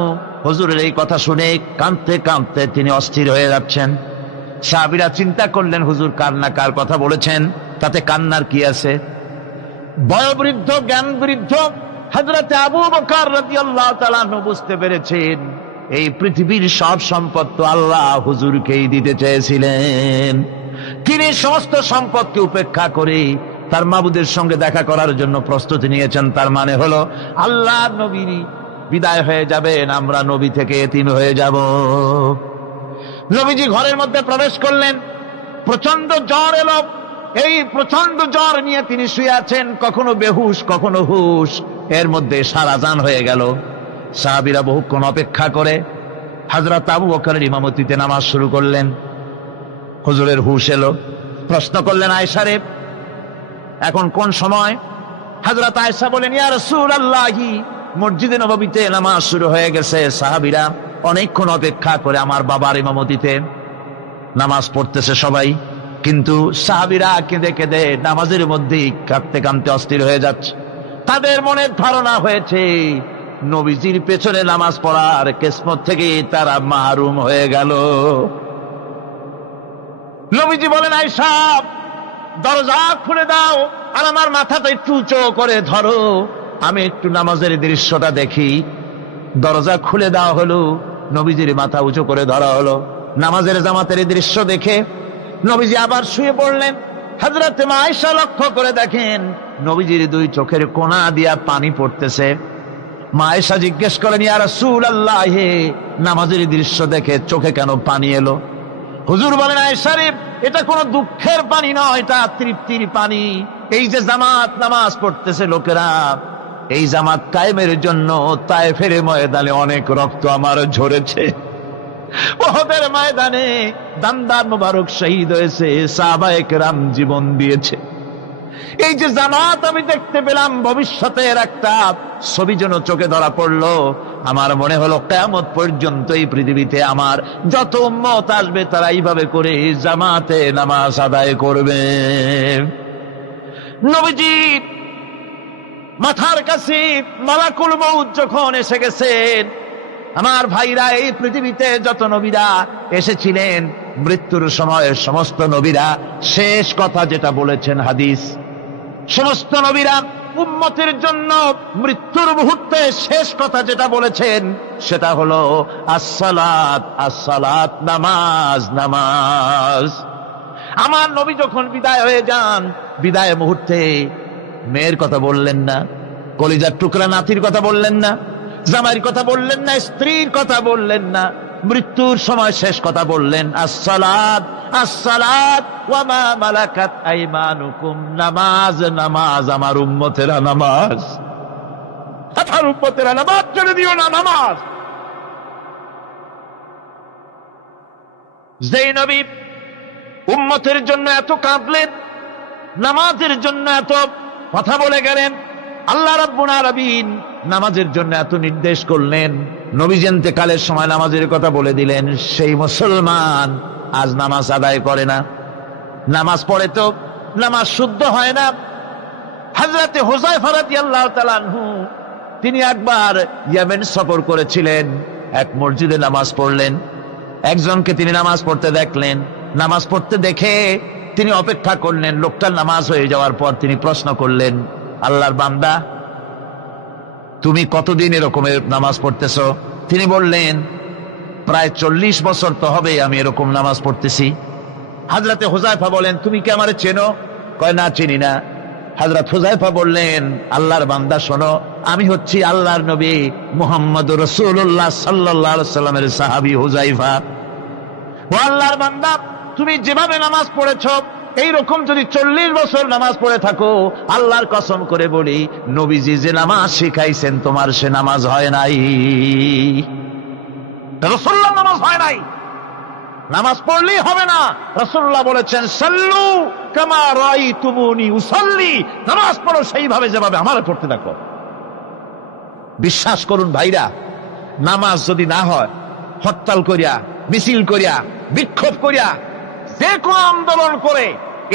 হুজুরের এই কথা শুনে কাঁদতে কাঁদতে তিনি অস্থির হয়ে যাচ্ছেন। সাহাবীরা চিন্তা করলেন, হুজুর কার কথা বলেছেন, তাতে কান্নার কি আছে? বয়োবৃদ্ধ, জ্ঞান বৃদ্ধ হযরতে আবু বকর রাদিয়াল্লাহু তাআলা আনহু বুঝতে পেরেছেন, এই পৃথিবীর সব সম্পদ তো আল্লাহ হুজুরকেই দিতে চেয়েছিলেন। তিনি সমস্ত সম্পদকে উপেক্ষা করে তার মাবুদের সঙ্গে দেখা করার জন্য প্রস্তুতি নিয়েছেন। তার মানে হলো আল্লাহর নবী বিদায় হয়ে যাবেন, আমরা নবী থেকে এতিম হয়ে যাব। নবীজি ঘরের মধ্যে প্রবেশ করলেন, প্রচন্ড জ্বর এলো। এই প্রচন্ড জ্বর নিয়ে তিনি শুয়ে আছেন, কখনো বেহুশ কখনো হুশ। এর মধ্যে সারাজান হয়ে গেল। সাহাবীরা বহুক্ষণ অপেক্ষা করে হযরত আবু বকরের ইমামতিতে নামাজ শুরু করলেন। হুজুরের হুশ এলো, প্রশ্ন করলেন, আয়েশা রে, এখন কোন সময়? হযরত আয়েশা বলেন, ইয়া রাসূলুল্লাহি, মসজিদে নববীতে নামাজ শুরু হয়ে গেছে। সাহাবীরা অনেকক্ষণ অপেক্ষা করে আমার বাবার ইমামতিতে নামাজ পড়তেছে সবাই, কিন্তু সাহাবীরা কেঁদে কেঁদে নামাজের মধ্যেই কাঁদতে কাঁদতে অস্থির হয়ে যাচ্ছে। তাদের মনের ধারণা হয়েছে নবীজির পেছনে নামাজ পড়ার কিসমত থেকে তারা মাহরুম হয়ে গেল। নবীজি বলেন, আয়েশা দরজা খুলে দাও, আর আমার মাথাটা একটু উঁচু করে ধরো, আমি একটু নামাজের দৃশ্যটা দেখি। দরজা খুলে দেওয়া হলো, নবীজির মাথা উঁচু করে ধরা হলো। নামাজের জামাতের দৃশ্য দেখে নবীজি আবার শুয়ে পড়লেন। হযরত আয়েশা লক্ষ্য করে দেখেন নবীজির দুই চোখের কোনা দিয়া পানি পড়তেছে। মা আয়েশা জিজ্ঞেস করেন, ইয়া রাসূলুল্লাহ, নামাজের দৃশ্য দেখে চোখে কেন পানি এলো? হুজুর বলেন, আয়েশা রে, এটা কোনো দুঃখের পানি নয়, এটা তৃপ্তির পানি। এই যে জামাত নামাজ পড়তেছে লোকেরা, এই জামাত কায়েমের জন্য তায়েফের ময়দানে অনেক রক্ত আমার ঝরেছে। উহুদের ময়দানে দান্দার মোবারক শহীদ হয়েছে, সাহাবায়ে কেরাম জীবন দিয়েছে। এই যে জামাত আমি দেখতে পেলাম, ভবিষ্যতের একটা ছবি যেন চোখে ধরা পড়লো। আমার মনে হলো কিয়ামত পর্যন্ত এই পৃথিবীতে আমার যত উম্মত আসবে তারা এইভাবে করে জামাতে নামাজ আদায় করবে। নবীজি মাথার কাছে মালাকুল মউত যখন এসে গেছেন, আমার ভাইরা, এই পৃথিবীতে যত নবীরা এসেছিলেন মৃত্যুর সময় সমস্ত নবীরা শেষ কথা যেটা বলেছেন, হাদিস, সমস্ত নবীরা উম্মতের জন্য মৃত্যুর মুহূর্তে শেষ কথা যেটা বলেছেন সেটা হলো আসসালাত, আসসালাত, নামাজ, নামাজ। আমার নবী যখন বিদায় হয়ে যান, বিদায় মুহূর্তে মেয়ের কথা বললেন না, কলিজার টুকরা নাতির কথা বললেন না, জামাইয়ের কথা বললেন না, স্ত্রীর কথা বললেন না, মৃত্যুর সময় শেষ কথা বললেন আসসালাত, আসসালাত ওয়া মা মালাকাত আইমানুকুম, নামাজ, নামাজ, আমার উম্মতেরা নামাজ, আমার উম্মতেরা নামাজ ছেড়ে দিও না, নামাজ। যেই নবী উম্মতের জন্য এত কাঁদলেন, নামাজের জন্য এত কথা বলে গেলেন, আল্লাহ রাব্বুল আলামিন নামাজের জন্য এত নির্দেশ করলেন, নবী ইন্তেকালের সময় নামাজের কথা বলে দিলেন, সেই মুসলমান আজ নামাজ আদায় করে না, নামাজ পড়ে তো নামাজ শুদ্ধ হয় না। হযরতে হুযায়ফা রাদিয়াল্লাহু তাআলা আনহু তিনি একবার ইয়েমেন সফর করেছিলেন, এক মসজিদে নামাজ পড়লেন, একজনকে তিনি নামাজ পড়তে দেখলেন, নামাজ পড়তে দেখে তিনি অপেক্ষা করলেন, লোকটার নামাজ হয়ে যাওয়ার পর তিনি প্রশ্ন করলেন, আল্লাহর বান্দা, তুমি কতদিন এরকমের নামাজ পড়তেছ? তিনি বললেন, প্রায় 40 বছর তো হবে আমি এরকম নামাজ পড়তেছি। হযরতে হুযায়ফা বলেন, তুমি কি আমারে চেনো? কয়, না, চিনি না। হযরত হুযায়ফা বললেন, আল্লাহর বান্দা শোনো, আমি হচ্ছি আল্লাহর নবী মুহাম্মদুর রাসূলুল্লাহ সাল্লাল্লাহু আলাইহি ওয়াসাল্লামের সাহাবী হুযায়ফা। ও আল্লাহর বান্দা, তুমি যেভাবে নামাজ পড়েছো এইরকম যদি 40 বছর নামাজ পড়ে থাকো, আল্লাহর কসম করে বলি, নবীজি যে নামাজ শিখাইছেন তোমার সে নামাজ হয় নাই, রাসূলুল্লাহ নামাজ হয় নাই। নামাজ পড়লেই হবে না, রাসূলুল্লাহ বলেছেন, সাল্লু কামা রাআইতুমুনি উসাল্লি, নামাজ পড়ো সেইভাবে যেভাবে আমারে পড়তে দেখো। বিশ্বাস করুন ভাইরা, নামাজ যদি না হয়, হরতাল করিয়া, মিছিল করিয়া, বিক্ষোভ করিয়া, যে কোনো আন্দোলন করে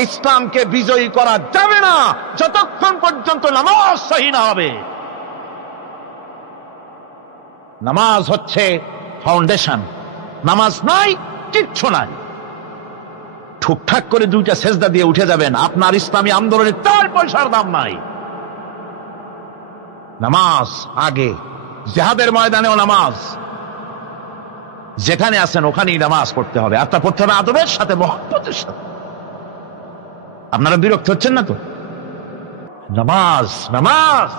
ইসলামকে বিজয়ী করা যাবে না যতক্ষণ পর্যন্ত নামাজ সহি না হবে। নামাজ হচ্ছে ফাউন্ডেশন, নামাজ নাই কিচ্ছু নাই। ঠুকঠাক করে 2টা সেজদা দিয়ে উঠে যাবেন, আপনার ইসলামী আন্দোলনের 4 পয়সার দাম নাই। নামাজ আগে, জিহাদের ময়দানেও নামাজ, যেখানে আছেন ওখানেই নামাজ পড়তে হবে, আর তা পড়তে হবে আদবের সাথে, মহব্বতের সাথে। আপনারা বিরক্ত হচ্ছেন না তো? নামাজ, নামাজ,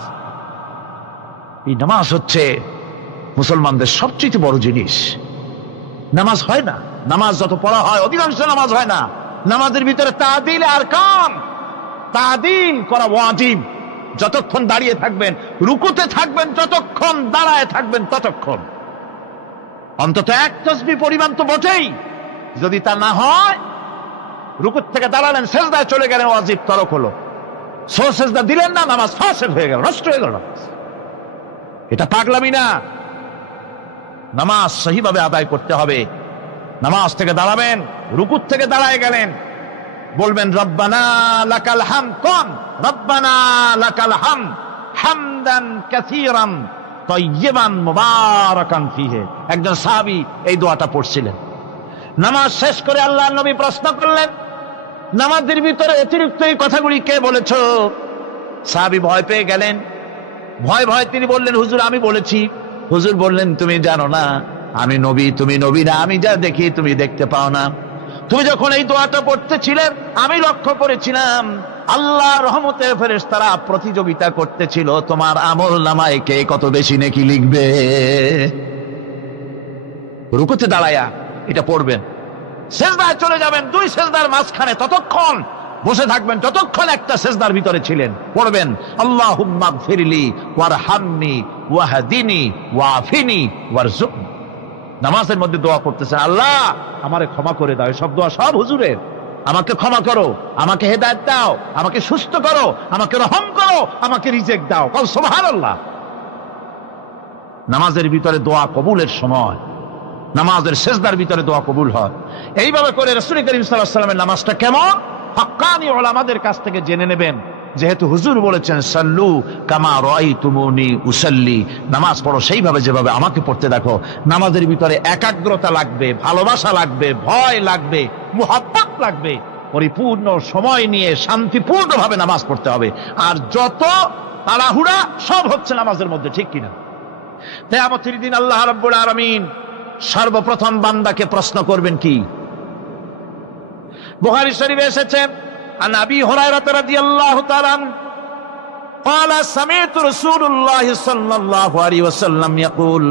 এই নামাজ হচ্ছে মুসলমানদের সবচেয়ে বড় জিনিস। নামাজ হয় না, নামাজ যত পড়া হয় অধিকাংশ নামাজ হয় না। নামাজের ভিতরে তাদিল আর কাম, তাদিল করা ওয়াজিব। যতক্ষণ দাঁড়িয়ে থাকবেন, রুকুতে থাকবেন, যতক্ষণ দাঁড়ায় থাকবেন ততক্ষণ অন্তত 1 তাসবিহ পরিমাণ তো বটেই। যদি তা না হয়, রুকুত থেকে দাঁড়ালেন, সেজদায় চলে গেলেন, ওয়াজিব তরক হলো, সেজদা দিলেন না, নামাজ ফাসিদ হয়ে গেল, নষ্ট হয়ে গেল। এটা পাগলামি না, নামাজ সহিভাবে আদায় করতে হবে। নামাজ থেকে দাঁড়াবেন, রুকুত থেকে দাঁড়ায় গেলেন, বলবেন রব্বানা লাকাল হামদ, কোন রব্বানা লাকাল হামদ হামদান কাসীরান তাইয়্যিবান মুবারাকান ফীহি। একজন সাহাবী এই দোয়াটা পড়ছিলেন। নামাজ শেষ করে আল্লাহর নবী প্রশ্ন করলেন, নামাজের ভিতরে অতিরিক্ত এই কথাগুলি কে বলেছো? সাহাবী ভয় পেয়ে গেলেন। ভয় ভয় তিনি বললেন, হুজুর আমি বলেছি। হুজুর বললেন, তুমি জানো না আমি নবী, তুমি নবী না, আমি যা দেখি তুমি দেখতে পাও না। তুমি যখন এই দোয়াটা পড়তেছিলে আমি লক্ষ্য করেছিলাম আল্লাহর রহমতের ফেরেশতারা প্রতিযোগিতা করতেছিল তোমার আমল নামায় কে কত বেশি নেকি লিখবে। রুকুতে দাঁড়ায়া এটা পড়বেন, সেজদায় চলে যাবেন, 2 সেজদার মাঝখানে ততক্ষণ বসে থাকবেন যতক্ষণ একটা সেজদার ভিতরে ছিলেন। পড়বেন আল্লাহুম্মা গফিরলি ওয়ারহামনি ওয়াহদিনি ওয়াআফিনি ওয়ারযুকনি। নামাজের মধ্যে দোয়া করতেছেন, আল্লাহ আমারে ক্ষমা করে দাও। সব দোয়া সব হুজুরের, আমাকে ক্ষমা করো, আমাকে হেদায়েত দাও, আমাকে সুস্থ করো, আমাকে রহম করো, আমাকে রিজেক্ট দাও। বল সুবহানাল্লাহ। নামাজের ভিতরে দোয়া কবুলের সময়, নামাজের সেজদার ভিতরে দোয়া কবুল হয়। এইভাবে করে রাসূল করিম সাল্লাল্লাহু আলাইহি ওয়াসাল্লামের নামাজটা কেমন হাক্কানি উলামাদের কাছ থেকে জেনে নেবেন। যেহেতু হুজুর বলেছেন সাল্লু কামা রাআইতুমুনি উসাল্লি, নামাজ পড়ো সেইভাবে যেভাবে আমাকে পড়তে দেখো। নামাজের ভিতরে একাগ্রতা লাগবে, ভালোবাসা লাগবে, ভয় লাগবে, মুহাব্বত লাগবে। পরিপূর্ণ সময় নিয়ে শান্তিপূর্ণভাবে নামাজ পড়তে হবে। আর যত তাড়াহুড়া সব হচ্ছে নামাজের মধ্যে, ঠিক কিনা? কিয়ামতের দিন আল্লাহ রাব্বুল আলামিন সর্বপ্রথম বান্দাকে প্রশ্ন করবেন কি? বুখারী শরীফে এসেছে عن أبي هريرة رضي الله تعالى عنه قال سمعت رسول الله صلى الله عليه وسلم يقول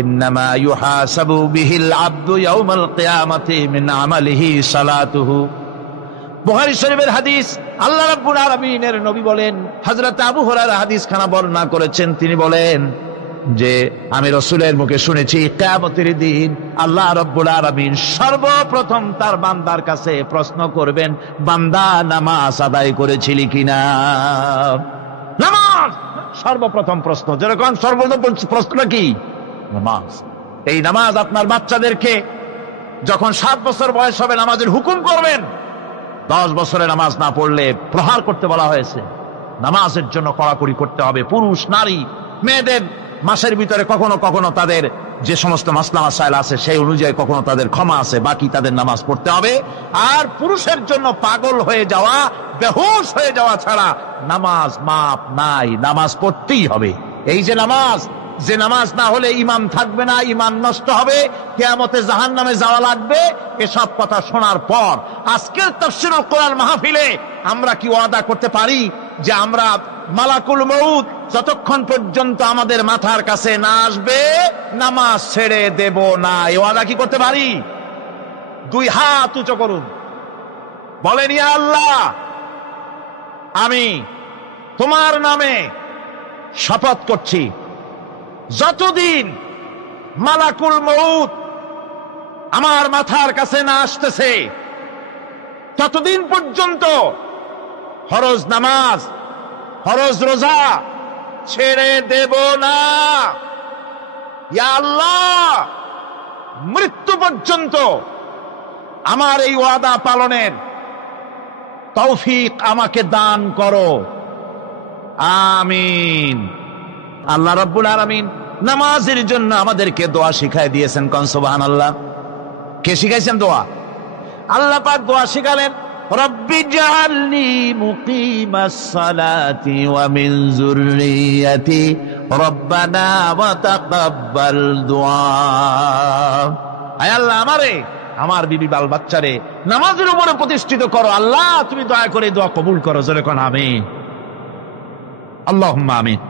إنما يحاسب به العبد يوم القيامة من عمله صلاته। বুখারী শরীফের হাদিস, আল্লাহ রাব্বুল আলামিনের নবী বলেন, হযরত আবু হুরায়রা হাদিস খানা বর্ণনা করেছেন, তিনি বলেন যে আমি রাসূলের মুখে শুনেছি কিয়ামতের দিন আল্লাহ রাব্বুল আলামিন সর্বপ্রথম তার বান্দার কাছে প্রশ্ন করবেন, বান্দা নামাজ আদায় করেছিলি কিনা? নামাজ সর্বপ্রথম প্রশ্ন। যেরকম সর্বপ্রথম প্রশ্নটা কি? নামাজ। এই নামাজ আপনার বাচ্চাদেরকে যখন 7 বছর বয়স হবে নামাজের হুকুম করবেন। 10 বছরে নামাজ না পড়লে প্রহার করতে বলা হয়েছে। নামাজের জন্য কড়াকড়ি করতে হবে। পুরুষ নারী মেয়েদের মাসের ভিতরে কখনো কখনো তাদের যে সমস্ত মাসলা মাসাইল আছে সেই অনুযায়ী কখনো তাদের ক্ষমা আছে, বাকি তাদের নামাজ পড়তে হবে। আর পুরুষের জন্য পাগল হয়ে যাওয়া, বেহুশ হয়ে যাওয়া ছাড়া নামাজ মাপ নাই, নামাজ পড়তেই হবে। এই যে নামাজ, যে নামাজ না হলে ঈমান থাকবে না, ঈমান নষ্ট হবে, কিয়ামতে জাহান্নামে যাওয়া লাগবে, এসব কথা শোনার পর আজকের তাফসীরুল কোরআন মাহফিলে আমরা কি ওয়াদা করতে পারি যে আমরা মালাকুল মউত যতক্ষণ পর্যন্ত আমাদের মাথার কাছে না আসবে নামাজ ছেড়ে দেব না? এই ওয়াদা কি করতে পারি? 2 হাত উঁচু করুন, বলেন ইয়া আল্লাহ, আমি তোমার নামে শপথ করছি, যতদিন মালাকুল মউত আমার মাথার কাছে না আসতেছে ততদিন পর্যন্ত ফরজ নামাজ, ফরজ রোজা ছেড়ে দেব না। ইয়া আল্লাহ, মৃত্যু পর্যন্ত আমার এই ওয়াদা পালনের তৌফিক আমাকে দান করো, আমিন। আল্লাহ রাব্বুল আলামিন নামাজের জন্য আমাদেরকে দোয়া শিখাই দিয়েছেন। কোন সুবহানাল্লাহ। কে শিখাইছেন দোয়া? আল্লাহ পাক দোয়া শিখালেন, রব্বি জাআলনি মুকিমাস সালাতি ওয়া মিন যুররিয়াতি রব্বানা ওয়া তাকাব্বাল দুআ। আয় আল্লাহ, আমারে, আমার বিবি বাল বাচ্চারে নামাজের উপরে প্রতিষ্ঠিত করো। আল্লাহ, তুমি দয়া করে দোয়া কবুল করো। জোরে কোন আমিন। আল্লাহুম্মা আমিন।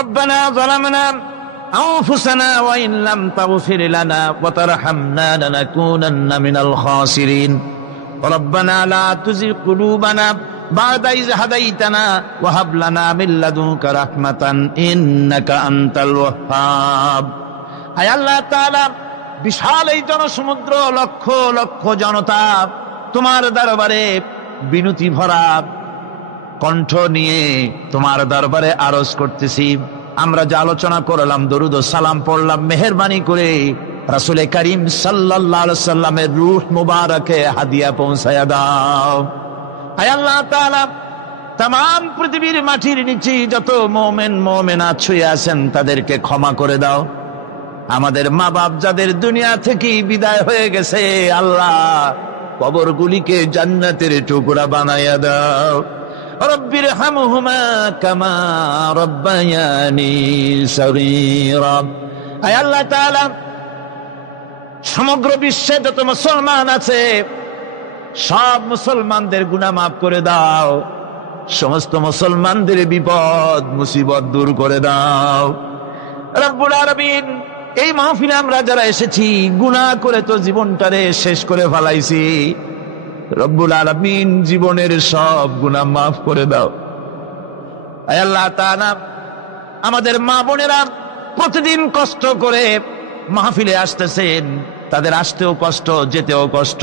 ربنا ظلمنا أنفسنا وإن لم تغفر لنا وترحمنا لنكونن من الخاسرين ربنا لا تزغ قلوبنا بعد إذ هديتنا وهب لنا من لدنك رحمة إنك أنت الوهاب। আয় আল্লাহ তাআলা, বিশাল এই জনসমুদ্র, লক্ষ লক্ষ জনতা তোমার দরবারে বিনতি ভরা কণ্ঠ নিয়ে তোমার দরবারে আরজ করতেছি। আমরা যে আলোচনা করলাম, দরুদ ও সালাম পড়লাম, মেহেরবানি করে রাসূল করিম সাল্লাল্লাহু আলাইহি সাল্লামের রূহ মুবারকে হাদিয়া পৌঁছায়া দাও। আয় আল্লাহ তাআলা, तमाम পৃথিবীর মাটির নিচে যত মুমিন মুমিনাত শুয়ে আছেন তাদেরকে ক্ষমা করে দাও। আমাদের মা বাপ যাদের দুনিয়া থেকে বিদায় হয়ে গেছে, আল্লাহ কবরগুলিকে জান্নাতের টুকরা বানায়া দাও। রব্বিরহামহুমা কামা রব্বায়ানি সগীরা। আয় আল্লাহ তাআলা, সমগ্র বিশ্বে যত মুসলমান আছে সব মুসলমানদের গুনাহ মাফ করে দাও। সমস্ত মুসলমানদের বিপদ মুসিবত দূর করে দাও। রব্বুল আলামিন, এই মাহফিলে আমরা যারা এসেছি গুনাহ করে তো জীবনটারে শেষ করে ফেলাইছি। রব্বুল আলামিন, জীবনের সব গুনাহ মাফ করে দাও। আয় আল্লাহ তাআলা, আমাদের মা বোনেরা প্রতিদিন কষ্ট করে মাহফিলে আসতেছেন, তাদের আসতেও কষ্ট, যেতেও কষ্ট।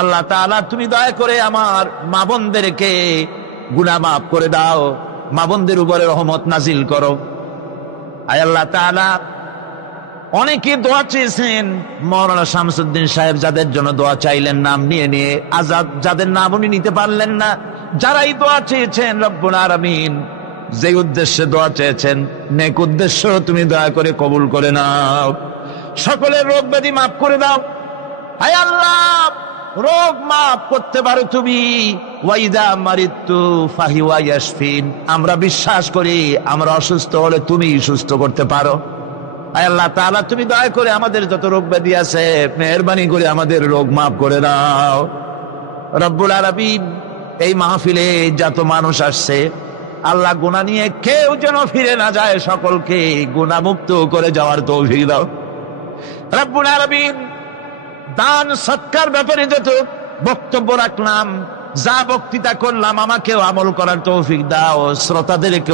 আল্লাহ তাআলা তুমি দয়া করে আমার মা বোনদেরকে গুনাহ মাফ করে দাও, মা বোনদের উপরে রহমত নাজিল করো। আয় আল্লাহ তাআলা, অনেকে দোয়া চেয়েছেন, মাওলানা শামসুদ্দিন সাহেব যাদের জন্য দোয়া চাইলেন নাম নিয়ে নিয়ে, আজাদ যাদের নাম উনি নিতে পারলেন না, যারাই দোয়া চেয়েছেন রব্বুল আলামিন যে উদ্দেশ্যে দোয়া চেয়েছেন নেক উদ্দেশ্য তুমি দয়া করে কবুল করে নাও। সকলের রোগ ব্যাধি মাফ করে দাও। হায় আল্লাহ, রোগ মাফ করতে পারো তুমি। ওয়াইদা মারিতু ফাহিওয়া ইয়াশফিন, আমরা বিশ্বাস করি আমরা অসুস্থ হলে তুমি সুস্থ করতে পারো। আয় আল্লাহ তাআলা, তুমি দয়া করে আমাদের যত রোগ ব্যাধি আছে মেহেরবানি করে আমাদের রোগ মাফ করে দাও। রব্বুল আলামিন, এই মাহফিলে যত মানুষ আসছে আল্লাহ, গুনাহ নিয়ে কেউ যেন ফিরে না যায়, সকলকে গুনাহ মুক্ত করে যাওয়ার তৌফিক দাও। রব্বুল আলামিন, দান সৎকার ব্যাপারে যত বক্তব্য রাখলাম, যা বক্তৃতা করলাম, আমাকেও আমল করার তৌফিক দাও, শ্রোতাদেরকে